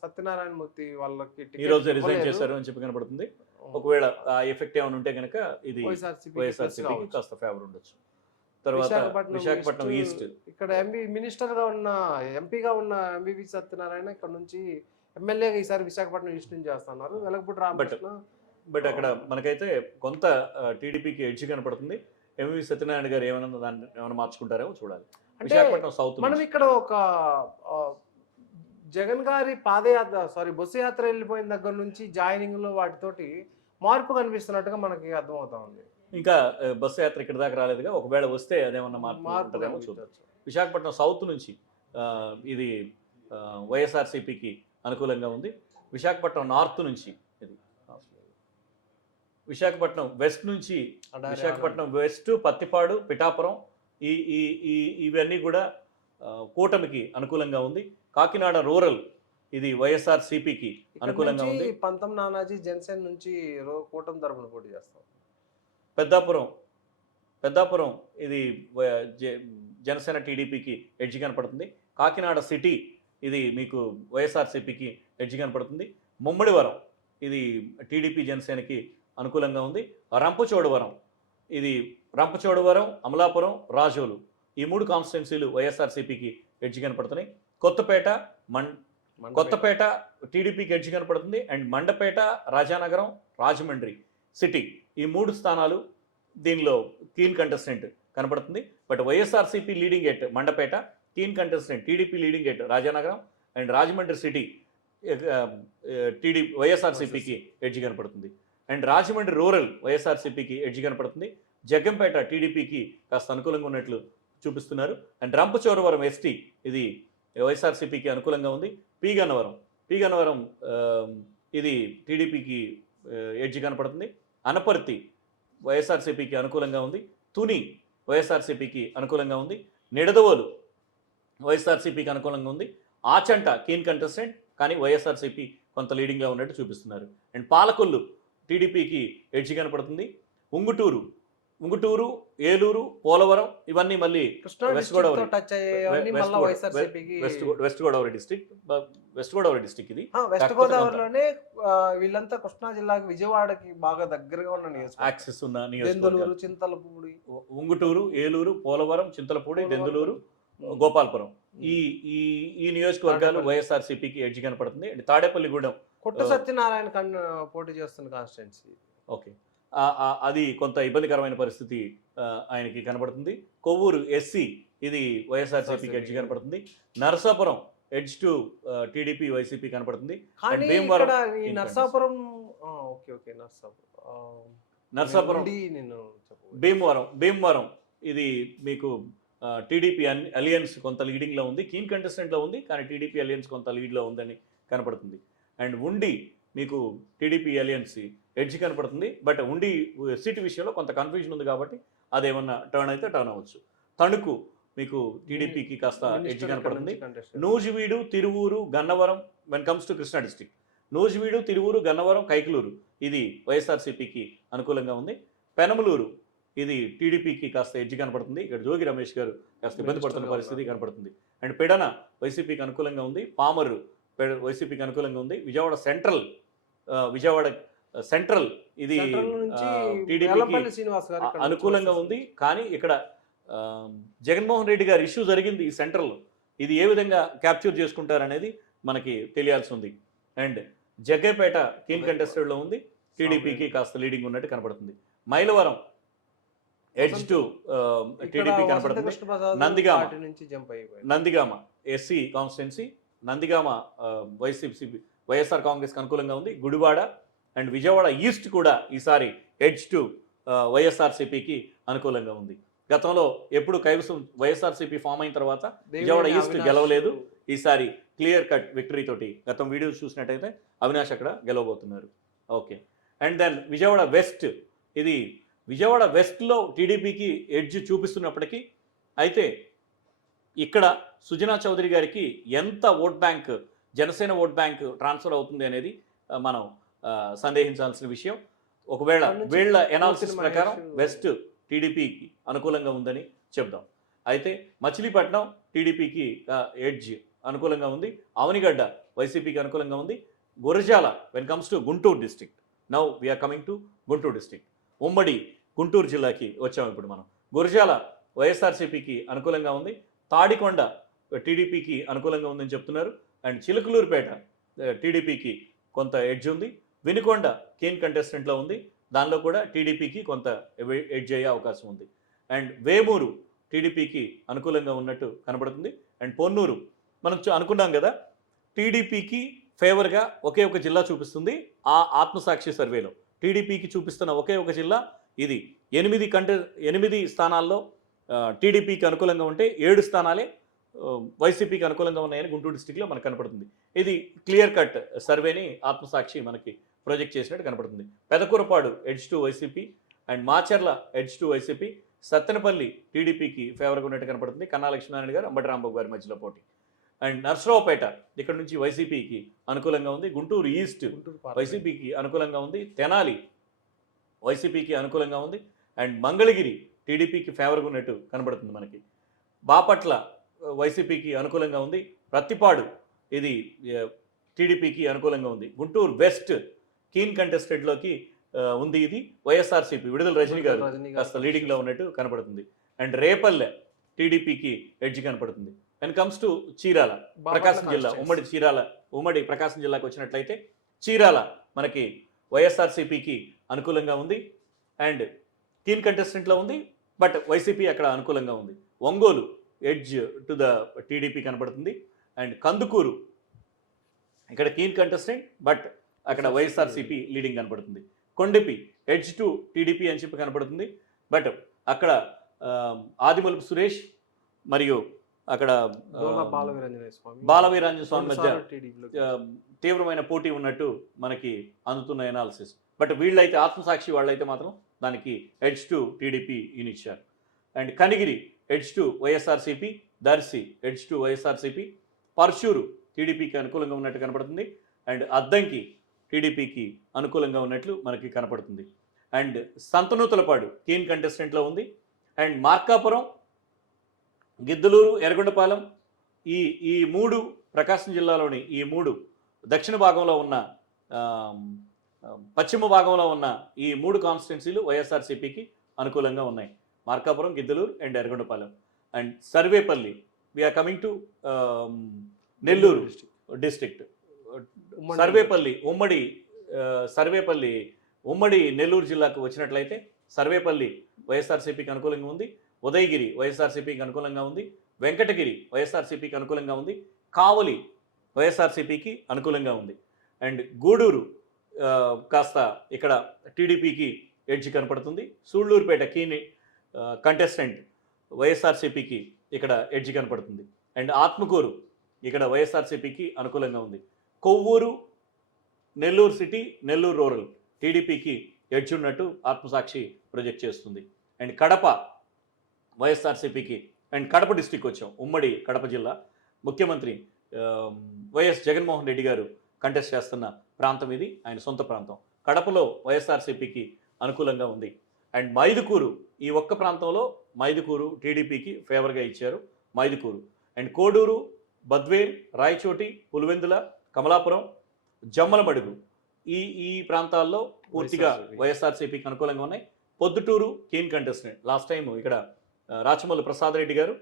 సత్యనారాయణ మూర్తి వాళ్ళకి ఈ రోజు రిజైన్ చేశారు అని చెప్పి కనపడుతుంది. ఒకవేళ ఆ ఎఫెక్ట్ ఏమైనా ఉంటే కనుక ఇది వైఎస్ఆర్సీపీకి కాస్త ఫేవర్ ఉండొచ్చు. తర్వాత విశాఖపట్నం ఈస్ట్, ఇక్కడ ఎంపీగా ఉన్న ఎంబీబీ సత్యనారాయణ ఇక్కడ నుంచి ఎమ్మెల్యేగా ఈసారి విశాఖపట్నం ఈస్ట్ నుంచి చేస్తున్నారు. వెలగపూడి రామకృష్ణ. బట్ అక్కడ మనకైతే కొంత టీడీపీకి ఎడ్జ్ కనపడుతుంది. ఎంవి సత్యనారాయణ గారు ఏమైనా మార్చుకుంటారేమో చూడాలి. విశాఖపట్నం సౌత్ మనం ఇక్కడ ఒక జగన్ గారి బస్సు యాత్ర వెళ్ళిపోయిన దగ్గర నుంచి జాయినింగ్ లో వాటితోటి మార్పు కనిపిస్తున్నట్టుగా మనకి అర్థమవుతా ఉంది. ఇంకా బస్సు యాత్ర ఇక్కడ దాకా రాలేదుగా, ఒకవేళ వస్తే అదేమన్నా మార్పు చూద్దాం. విశాఖపట్నం సౌత్ నుంచి ఇది వైఎస్ఆర్సీపీకి అనుకూలంగా ఉంది. విశాఖపట్నం నార్త్ నుంచి, ఇది విశాఖపట్నం వెస్ట్ నుంచి, విశాఖపట్నం వెస్ట్ పత్తిపాడు, పిఠాపురం ఇవన్నీ కూడా కూటమికి అనుకూలంగా ఉంది. కాకినాడ రూరల్ ఇది వైఎస్ఆర్సీపీకి అనుకూలంగా ఉంది. పంతం నానాజీ జనసేన నుంచి కూటమి తరపున పోటీ చేస్తాం. పెద్దాపురం ఇది జనసేన టీడీపీకి ఎడ్జ్ కనపడుతుంది. కాకినాడ సిటీ ఇది మీకు వైఎస్ఆర్సీపీకి ఎడ్జ్ కనపడుతుంది. ముమ్మడివరం ఇది టీడీపీ జనసేనకి అనుకూలంగా ఉంది. రంపచోడవరం, అమలాపురం, రాజోలు ఈ 3 కాన్స్టిట్యున్సీలు వైఎస్ఆర్సీపీకి ఎడ్జ్ కనపడుతున్నాయి. కొత్తపేట టీడీపీకి ఎడ్జ్ కనపడుతుంది. అండ్ మండపేట, రాజానగరం, రాజమండ్రి సిటీ ఈ 3 స్థానాలు దీనిలో కీన్ కంటెస్టెంట్ కనపడుతుంది. But YSRCP leading at Mandapeta, keen contestant TDP leading at Rajanagaram and Rajahmundry city వైఎస్ఆర్సీపీకి ఎడ్జ్ కనపడుతుంది. అండ్ రాజమండ్రి రూరల్ వైఎస్ఆర్సీపీకి ఎడ్జ్ కనపడుతుంది. జగ్గంపేట టీడీపీకి కాస్త అనుకూలంగా ఉన్నట్లు చూపిస్తున్నారు. అండ్ రంపచోడవరం ఎస్టీ ఇది వైఎస్ఆర్సీపీకి అనుకూలంగా ఉంది. పి గన్నవరం ఇది టీడీపీకి ఎడ్జ్ కనపడుతుంది. అనపర్తి వైఎస్ఆర్సీపీకి అనుకూలంగా ఉంది. తుని వైఎస్ఆర్సీపీకి అనుకూలంగా ఉంది. నిడదవోలు వైఎస్ఆర్సీపీకి అనుకూలంగా ఉంది. ఆచంట కీన్ కంటెస్టెంట్, కానీ వైఎస్ఆర్సీపీ కొంత లీడింగ్గా ఉన్నట్టు చూపిస్తున్నారు. అండ్ పాలకొల్లు టీడీపీకి ఎడ్జ్ కనపడుతుంది. ఉంగుటూరు, ఏలూరు, పోలవరం ఇవన్నీ మళ్ళీ వెస్ట్ గోదావరి డిస్ట్రిక్ట్ ఇది. వెస్ట్ గోదావరిలోనే వీళ్ళంతా కృష్ణా జిల్లాకి విజయవాడకి బాగా దగ్గరగా ఉన్న యాక్సెస్ ఉన్న నియోజకవర్గాలు చింతలపూడి, ఉంగుటూరు, ఏలూరు, పోలవరం, చింతలపూడి, దెందులూరు, గోపాలపురం ఈ నియోజకవర్గాలు వైఎస్ఆర్సీపీకి ఎడ్జ్ కనపడుతుంది. అండ్ తాడేపల్లిగూడెం కొట్ట సత్యనారాయణ పోటీ చేస్తున్న కాన్స్టిట్యున్సీ. ఓకే, అది కొంత ఇబ్బందికరమైన పరిస్థితి ఆయనకి కనపడుతుంది. కొవ్వూరు ఎస్సీ ఇది వైఎస్ఆర్సీపీకి ఎడ్జ్ కనపడుతుంది. Narasapuram edge to TDP YCP కనపడుతుంది. భీమవరం ఇది మీకు టీడీపీ అలియన్స్ కొంత లీడింగ్లో ఉంది. కీన్ కంటెస్టెంట్లో ఉంది, కానీ టీడీపీ అలియన్స్ కొంత లీడ్లో ఉందని కనపడుతుంది. అండ్ ఉండి మీకు టీడీపీ అలియన్స్ ఎడ్జ్ కనపడుతుంది. బట్ ఉండి సీటు విషయంలో కొంత కన్ఫ్యూజన్ ఉంది కాబట్టి అదేమన్నా టర్న్ అయితే టర్న్ అవ్వచ్చు. తణుకు మీకు టీడీపీకి కాస్త ఎడ్జ్ కనపడుతుంది. Nuzvid, Tiruvuru, Gannavaram when comes to Krishna district, Nuzvid, Tiruvuru, Gannavaram, Kaikaluru ఇది వైఎస్ఆర్సీపీకి అనుకూలంగా ఉంది. పెనమలూరు ఇది టీడీపీకి కాస్త ఎడ్జ్ కనపడుతుంది. ఇక్కడ జోగి రమేష్ గారు కాస్త ఇబ్బంది పడుతున్న పరిస్థితి కనపడుతుంది. అండ్ పెడన వైసీపీకి అనుకూలంగా ఉంది. పామర్రు వైసీపీకి అనుకూలంగా ఉంది. విజయవాడ సెంట్రల్ ఇది టీడీపీకి అనుకూలంగా ఉంది. కానీ ఇక్కడ జగన్మోహన్ రెడ్డి గారు ఇష్యూ జరిగింది ఈ సెంట్రల్లో. ఇది ఏ విధంగా క్యాప్చర్ చేసుకుంటారనేది మనకి తెలియాల్సి ఉంది. అండ్ జగ్గైపేట కీన్ కంటెస్టెడ్లో ఉంది. టీడీపీకి కాస్త లీడింగ్ ఉన్నట్టు కనపడుతుంది. మైలవరం ఎడ్జ్ టు టీడీపీ కనపడుతుంది. నందిగామ ఎస్సీ కాన్స్టిట్యున్సీ, నందిగామ వైఎస్ఆర్ కాంగ్రెస్కి అనుకూలంగా ఉంది. గుడివాడ అండ్ విజయవాడ ఈస్ట్ కూడా ఈసారి ఎడ్జ్ టు వైఎస్ఆర్సీపీకి అనుకూలంగా ఉంది. గతంలో ఎప్పుడు కైవసం వైఎస్ఆర్సీపీ ఫామ్ అయిన తర్వాత విజయవాడ ఈస్ట్ గెలవలేదు. ఈసారి క్లియర్ కట్ విక్టరీ తోటి గతం వీడియోస్ చూసినట్టయితే అవినాష్ అక్కడ గెలవబోతున్నారు. Okay, and then Vijayawada west ఇది విజయవాడ వెస్ట్లో టీడీపీకి ఎడ్జ్ చూపిస్తున్నప్పటికీ అయితే ఇక్కడ సుజనా చౌదరి గారికి ఎంత vote bank, Janasena vote bank transfer అవుతుంది అనేది మనం సందేహించాల్సిన విషయం. ఒకవేళ వీళ్ళ ఎనాలిసిస్ ప్రకారం వెస్ట్ టీడీపీకి అనుకూలంగా ఉందని చెప్దాం. అయితే మచిలీపట్నం టీడీపీకి ఎడ్జ్ అనుకూలంగా ఉంది. అవనిగడ్డ వైసీపీకి అనుకూలంగా ఉంది. Gurazala when comes to Guntur district, now we are coming to Guntur district. ఉమ్మడి గుంటూరు జిల్లాకి వచ్చాము ఇప్పుడు మనం. గురజాల వైఎస్ఆర్సీపీకి అనుకూలంగా ఉంది. తాడికొండ టీడీపీకి అనుకూలంగా ఉందని చెప్తున్నారు. అండ్ చిలుకలూరుపేట టీడీపీకి కొంత ఎడ్జ్ ఉంది. వినుకొండ కీన్ కంటెస్టెంట్లో ఉంది, దానిలో కూడా టీడీపీకి కొంత ఎడ్జ్ అయ్యే అవకాశం ఉంది. అండ్ వేమూరు టీడీపీకి అనుకూలంగా ఉన్నట్టు కనబడుతుంది. అండ్ పొన్నూరు మనం అనుకున్నాం కదా, టీడీపీకి ఫేవర్గా ఒకే ఒక జిల్లా చూపిస్తుంది. ఆ ఆత్మసాక్షి సర్వేలో టీడీపీకి చూపిస్తున్న ఒకే ఒక జిల్లా ఇది. 8 స్థానాల్లో టీడీపీకి అనుకూలంగా ఉంటే 7 స్థానాలే వైసీపీకి అనుకూలంగా ఉన్నాయని గుంటూరు డిస్టిక్లో మనకు కనపడుతుంది. ఇది క్లియర్ కట్ సర్వేని ఆత్మసాక్షి మనకి ప్రొజెక్ట్ చేసినట్టు కనపడుతుంది. Pedakurapadu edge to YCP and Macherla edge to YCP. Sattenapalli టీడీపీకి ఫేవర్గా ఉన్నట్టు కనపడుతుంది. కన్నా లక్ష్మీనారాయణ గారు, అంబటి రాంబాబు గారి మధ్యలో పోటీ. అండ్ నర్సరావుపేట ఇక్కడ నుంచి వైసీపీకి అనుకూలంగా ఉంది. గుంటూరు ఈస్ట్ వైసీపీకి అనుకూలంగా ఉంది. తెనాలి వైసీపీకి అనుకూలంగా ఉంది. అండ్ మంగళగిరి టీడీపీకి ఫేవర్గా ఉన్నట్టు కనబడుతుంది మనకి. బాపట్ల వైసీపీకి అనుకూలంగా ఉంది. ప్రత్తిపాడు ఇది టీడీపీకి అనుకూలంగా ఉంది. గుంటూరు వెస్ట్ కీన్ కంటెస్టెడ్లోకి ఉంది. ఇది వైఎస్ఆర్సీపీ విడుదల రజనీ గారు కాస్త లీడింగ్లో ఉన్నట్టు కనపడుతుంది. అండ్ రేపల్లె టీడీపీకి ఎడ్జ్ కనపడుతుంది. అండ్ కమ్స్ టు చీరాల ప్రకాశం జిల్లా, ఉమ్మడి ప్రకాశం జిల్లాకు వచ్చినట్లయితే చీరాల మనకి వైఎస్ఆర్సీపీకి అనుకూలంగా ఉంది అండ్ కీన్ కంటెస్టెంట్లో ఉంది, బట్ వైసీపీ అక్కడ అనుకూలంగా ఉంది. Ongole edge to the TDP కనపడుతుంది. అండ్ కందుకూరు ఇక్కడ కీన్ కంటెస్టెంట్, బట్ అక్కడ వైఎస్ఆర్సీపీ లీడింగ్ కనపడుతుంది. కొండెపి ఎడ్జ్ టు టీడీపీ అని చెప్పి కనపడుతుంది, బట్ అక్కడ ఆదిమూలపు సురేష్ మరియు అక్కడ దోలా బాలవీరాంజనేయ స్వామి బాలవీరాంజన స్వామి మధ్య రెండుసార్లు టీడీపీలో తీవ్రమైన పోటీ ఉన్నట్టు మనకి అందుతున్న ఎనాలిసిస్. బట్ వీళ్ళైతే ఆత్మసాక్షి వాళ్ళైతే మాత్రం దానికి ఎడ్జ్ టు టీడీపీ ఇచ్చారు. And Kanigiri edge to YSRCP, Darsi edge to YSRCP, Parchur టీడీపీకి అనుకూలంగా ఉన్నట్టు కనపడుతుంది. అండ్ అద్దంకి టీడీపీకి అనుకూలంగా ఉన్నట్లు మనకి కనపడుతుంది. అండ్ సంతనూతలపాడు కీన్ కంటెస్టెంట్లో ఉంది. అండ్ మార్కాపురం, గిద్దలూరు, ఎర్రగొండపాలెం ఈ మూడు ప్రకాశం జిల్లాలోని ఈ మూడు దక్షిణ భాగంలో ఉన్న పశ్చిమ భాగంలో ఉన్న ఈ మూడు కాన్స్టిట్యున్సీలు వైఎస్ఆర్సీపీకి అనుకూలంగా ఉన్నాయి. Markapuram, Giddalur and Yerragondapalem. And Sarvepalli, we are coming to Nellore district. Sarvepalli ఉమ్మడి నెల్లూరు జిల్లాకు వచ్చినట్లయితే సర్వేపల్లి వైఎస్ఆర్సీపీకి అనుకూలంగా ఉంది. ఉదయగిరి వైఎస్ఆర్సీపీకి అనుకూలంగా ఉంది. వెంకటగిరి వైఎస్ఆర్సీపీకి అనుకూలంగా ఉంది. కావలి వైఎస్ఆర్సీపీకి అనుకూలంగా ఉంది. అండ్ గూడూరు కాస్త ఇక్కడ టీడీపీకి ఎడ్జ్ కనపడుతుంది. సూళ్ళూరుపేట కీని కంటెస్టెంట్ వైఎస్ఆర్సీపీకి ఇక్కడ ఎడ్జ్ కనపడుతుంది. అండ్ ఆత్మకూరు ఇక్కడ వైఎస్ఆర్సీపీకి అనుకూలంగా ఉంది. కొవ్వూరు, నెల్లూరు సిటీ, నెల్లూరు రూరల్ టీడీపీకి ఎడ్జ్ ఉన్నట్టు ఆత్మసాక్షి ప్రొజెక్ట్ చేస్తుంది. అండ్ కడప వైఎస్ఆర్సీపీకి, అండ్ కడప డిస్టిక్ వచ్చాం, ఉమ్మడి కడప జిల్లా. ముఖ్యమంత్రి వైఎస్ జగన్మోహన్ రెడ్డి గారు కంటెస్ట్ చేస్తున్న ప్రాంతం ఇది, ఆయన సొంత ప్రాంతం. కడపలో వైఎస్ఆర్సీపీకి అనుకూలంగా ఉంది. అండ్ మైదుకూరు, ఈ ఒక్క ప్రాంతంలో మైదుకూరు టీడీపీకి ఫేవర్గా ఇచ్చారు మైదుకూరు. అండ్ కోడూరు, బద్వేల్, రాయచోటి, పులివెందుల, కమలాపురం, జమ్మలమడుగు ఈ ప్రాంతాల్లో పూర్తిగా వైఎస్ఆర్సీపీకి అనుకూలంగా ఉన్నాయి. Proddatur keen contestant. Last time ఇక్కడ రాచమల్లు ప్రసాద్ రెడ్డి గారు,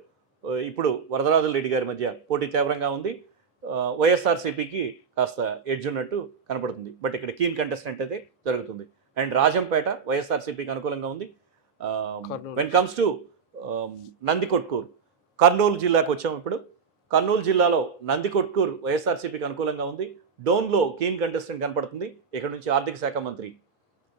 ఇప్పుడు వరదరాజుల రెడ్డి గారి మధ్య పోటీ తీవ్రంగా ఉంది. వైఎస్ఆర్సీపీకి కాస్త ఎడ్జ్ ఉన్నట్టు కనపడుతుంది. బట్ ఇక్కడ కీన్ కంటెస్టెంట్ అయితే జరుగుతుంది. అండ్ రాజంపేట వైఎస్ఆర్సీపీకి అనుకూలంగా ఉంది. When comes to Nandikotkur, Kurnool జిల్లాకు వచ్చాము ఇప్పుడు. కర్నూలు జిల్లాలో నందికొట్కూరు వైఎస్ఆర్సీపీకి అనుకూలంగా ఉంది. డోన్లో కీన్ కంటెస్టెంట్ కనపడుతుంది. ఇక్కడ నుంచి ఆర్థిక శాఖ మంత్రి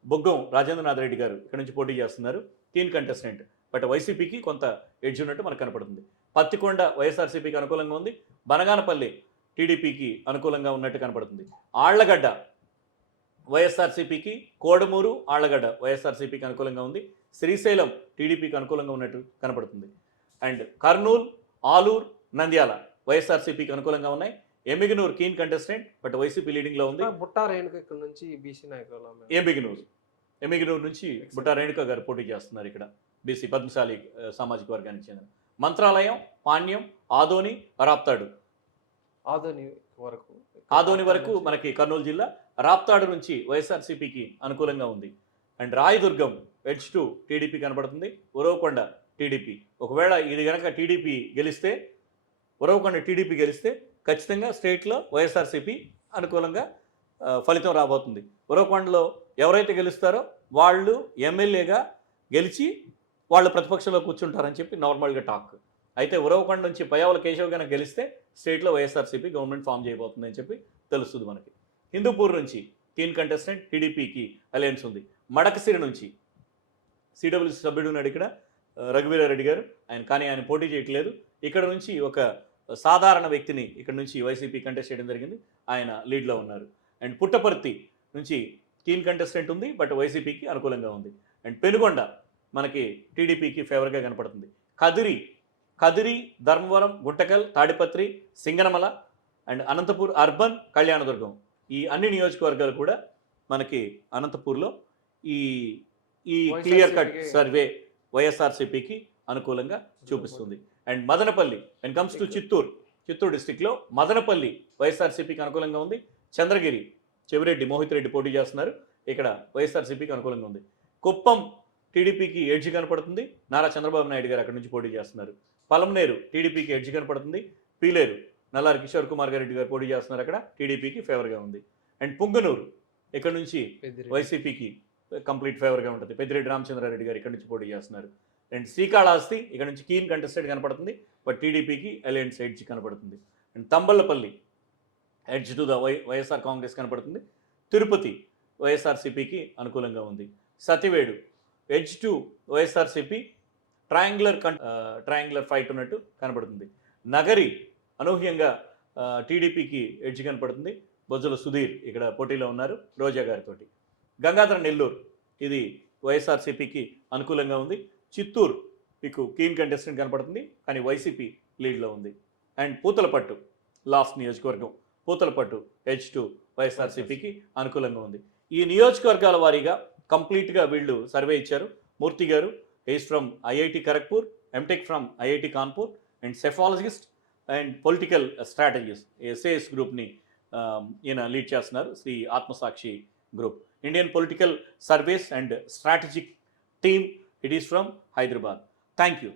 బొగ్గం రాజేంద్రనాథ్ రెడ్డి గారు ఇక్కడ నుంచి పోటీ చేస్తున్నారు, కీన్ కంటెస్టెంట్. బట్ వైసీపీకి కొంత ఎడ్జ్ ఉన్నట్టు మనకు కనపడుతుంది. పత్తికొండ వైఎస్ఆర్సీపీకి అనుకూలంగా ఉంది. బనగానపల్లి టీడీపీకి అనుకూలంగా ఉన్నట్టు కనపడుతుంది. ఆళ్లగడ్డ వైఎస్ఆర్సీపీకి, కోడమూరు, ఆళ్లగడ్డ వైఎస్ఆర్సీపీకి అనుకూలంగా ఉంది. శ్రీశైలం టీడీపీకి అనుకూలంగా ఉన్నట్టు కనపడుతుంది. అండ్ కర్నూలు, ఆలూరు, నంద్యాల వైఎస్ఆర్సీపీకి అనుకూలంగా ఉన్నాయి. Yemmiganur keen contestant, but YCP లీడింగ్లో ఉంది. బుట్టా రేణుక ఇక్కడ నుంచి బీసీ నాయకులు. ఎమ్మిగనూరు నుంచి బుట్టా రేణుక గారు పోటీ చేస్తున్నారు ఇక్కడ, బీసీ పద్మశాలి సామాజిక వర్గానికి చెందిన. మంత్రాలయం, పాణ్యం, ఆదోని, రాప్తాడు. ఆదోని వరకు మనకి కర్నూలు జిల్లా. రాప్తాడు నుంచి వైఎస్ఆర్సీపీకి అనుకూలంగా ఉంది. And Rayadurgam edge to TDP కనబడుతుంది. ఉరవకొండ టీడీపీ, ఒకవేళ ఇది కనుక టీడీపీ గెలిస్తే, ఉరవకొండ టీడీపీ గెలిస్తే ఖచ్చితంగా స్టేట్లో వైఎస్ఆర్సీపీ అనుకూలంగా ఫలితం రాబోతుంది. ఉరవకొండలో ఎవరైతే గెలుస్తారో వాళ్ళు ఎమ్మెల్యేగా గెలిచి వాళ్ళు ప్రతిపక్షంలో కూర్చుంటారని చెప్పి నార్మల్గా టాక్. అయితే ఉరవకొండ నుంచి పయ్యావుల కేశవ్ కనుక గెలిస్తే స్టేట్లో వైఎస్ఆర్సీపీ గవర్నమెంట్ ఫామ్ చేయబోతుందని చెప్పి తెలుస్తుంది మనకి. హిందూపూర్ నుంచి కీన్ కంటెస్టెంట్ టీడీపీకి అలయన్స్ ఉంది. మడకసిరి నుంచి సిడబ్ల్యూసీ సభ్యుడు ఉన్నాడు ఇక్కడ, రఘువీరారెడ్డి గారు, ఆయన పోటీ చేయట్లేదు. ఇక్కడ నుంచి ఒక సాధారణ వ్యక్తిని ఇక్కడ నుంచి వైసీపీ కంటెస్ట్ చేయడం జరిగింది, ఆయన లీడ్లో ఉన్నారు. అండ్ పుట్టపర్తి నుంచి కీన్ కంటెస్టెంట్ ఉంది, బట్ వైసీపీకి అనుకూలంగా ఉంది. అండ్ పెనుగొండ మనకి టీడీపీకి ఫేవర్గా కనపడుతుంది. కదిరి, ధర్మవరం, గుంటకల్, తాడిపత్రి, సింగనమల అండ్ అనంతపూర్ అర్బన్, కళ్యాణదుర్గం ఈ అన్ని నియోజకవర్గాలు కూడా మనకి అనంతపూర్లో ఈ క్లియర్ కట్ సర్వే వైఎస్ఆర్సీపీకి అనుకూలంగా చూపిస్తుంది. And Madanapalle, when comes to Chittoor డిస్టిక్లో మదనపల్లి వైఎస్ఆర్సీపీకి అనుకూలంగా ఉంది. చంద్రగిరి చెవిరెడ్డి, మోహిత్ రెడ్డి పోటీ చేస్తున్నారు, ఇక్కడ వైఎస్ఆర్సీపీకి అనుకూలంగా ఉంది. కుప్పం టీడీపీకి ఎడ్జ్ కనపడుతుంది, నారా చంద్రబాబు నాయుడు గారు అక్కడ నుంచి పోటీ చేస్తున్నారు. పలమనేరు టీడీపీకి ఎడ్జ్ కనపడుతుంది. పీలేరు నల్లారి కిషోర్ కుమార్ గారెడ్డి గారు పోటీ చేస్తున్నారు, అక్కడ టీడీపీకి ఫేవర్గా ఉంది. అండ్ పుంగనూరు ఇక్కడ నుంచి వైసీపీకి కంప్లీట్ ఫేవర్గా ఉంటుంది, పెద్దిరెడ్డి రామచంద్రారెడ్డి గారు ఇక్కడ నుంచి పోటీ చేస్తున్నారు. అండ్ శ్రీకాళహస్తి ఇక్కడ నుంచి కీన్ కంటెస్టెడ్ కనపడుతుంది, బట్ టీడీపీకి అలయన్స్ ఎడ్జ్ కనపడుతుంది. And Thamballapalle edge to the YSR Congress కనపడుతుంది. తిరుపతి వైఎస్ఆర్సీపీకి అనుకూలంగా ఉంది. Satyavedu edge to YSRCP, triangular fight ఉన్నట్టు కనపడుతుంది. నగరి అనూహ్యంగా టీడీపీకి ఎడ్జ్ కనపడుతుంది. బొజ్జల సుధీర్ ఇక్కడ పోటీలో ఉన్నారు రోజా గారితో. గంగాధర నెల్లూరు ఇది వైఎస్ఆర్సీపీకి అనుకూలంగా ఉంది. చిత్తూరు మీకు కీన్ కంటెస్టెంట్ కనపడుతుంది, కానీ వైసీపీ లీడ్లో ఉంది. అండ్ పూతలపట్టు లాస్ట్ నియోజకవర్గం, పూతలపట్టు H2 వైఎస్ఆర్సీపీకి అనుకూలంగా ఉంది. ఈ నియోజకవర్గాల వారీగా కంప్లీట్గా వీళ్ళు సర్వే ఇచ్చారు. మూర్తి గారు is from IIT Kharagpur, MTech from IIT Kanpur and psephologist and political strategist SAS గ్రూప్ని ఈయన లీడ్ చేస్తున్నారు. Shri Atmasakshi group Indian political surveys and strategic team. It is from Hyderabad. Thank you.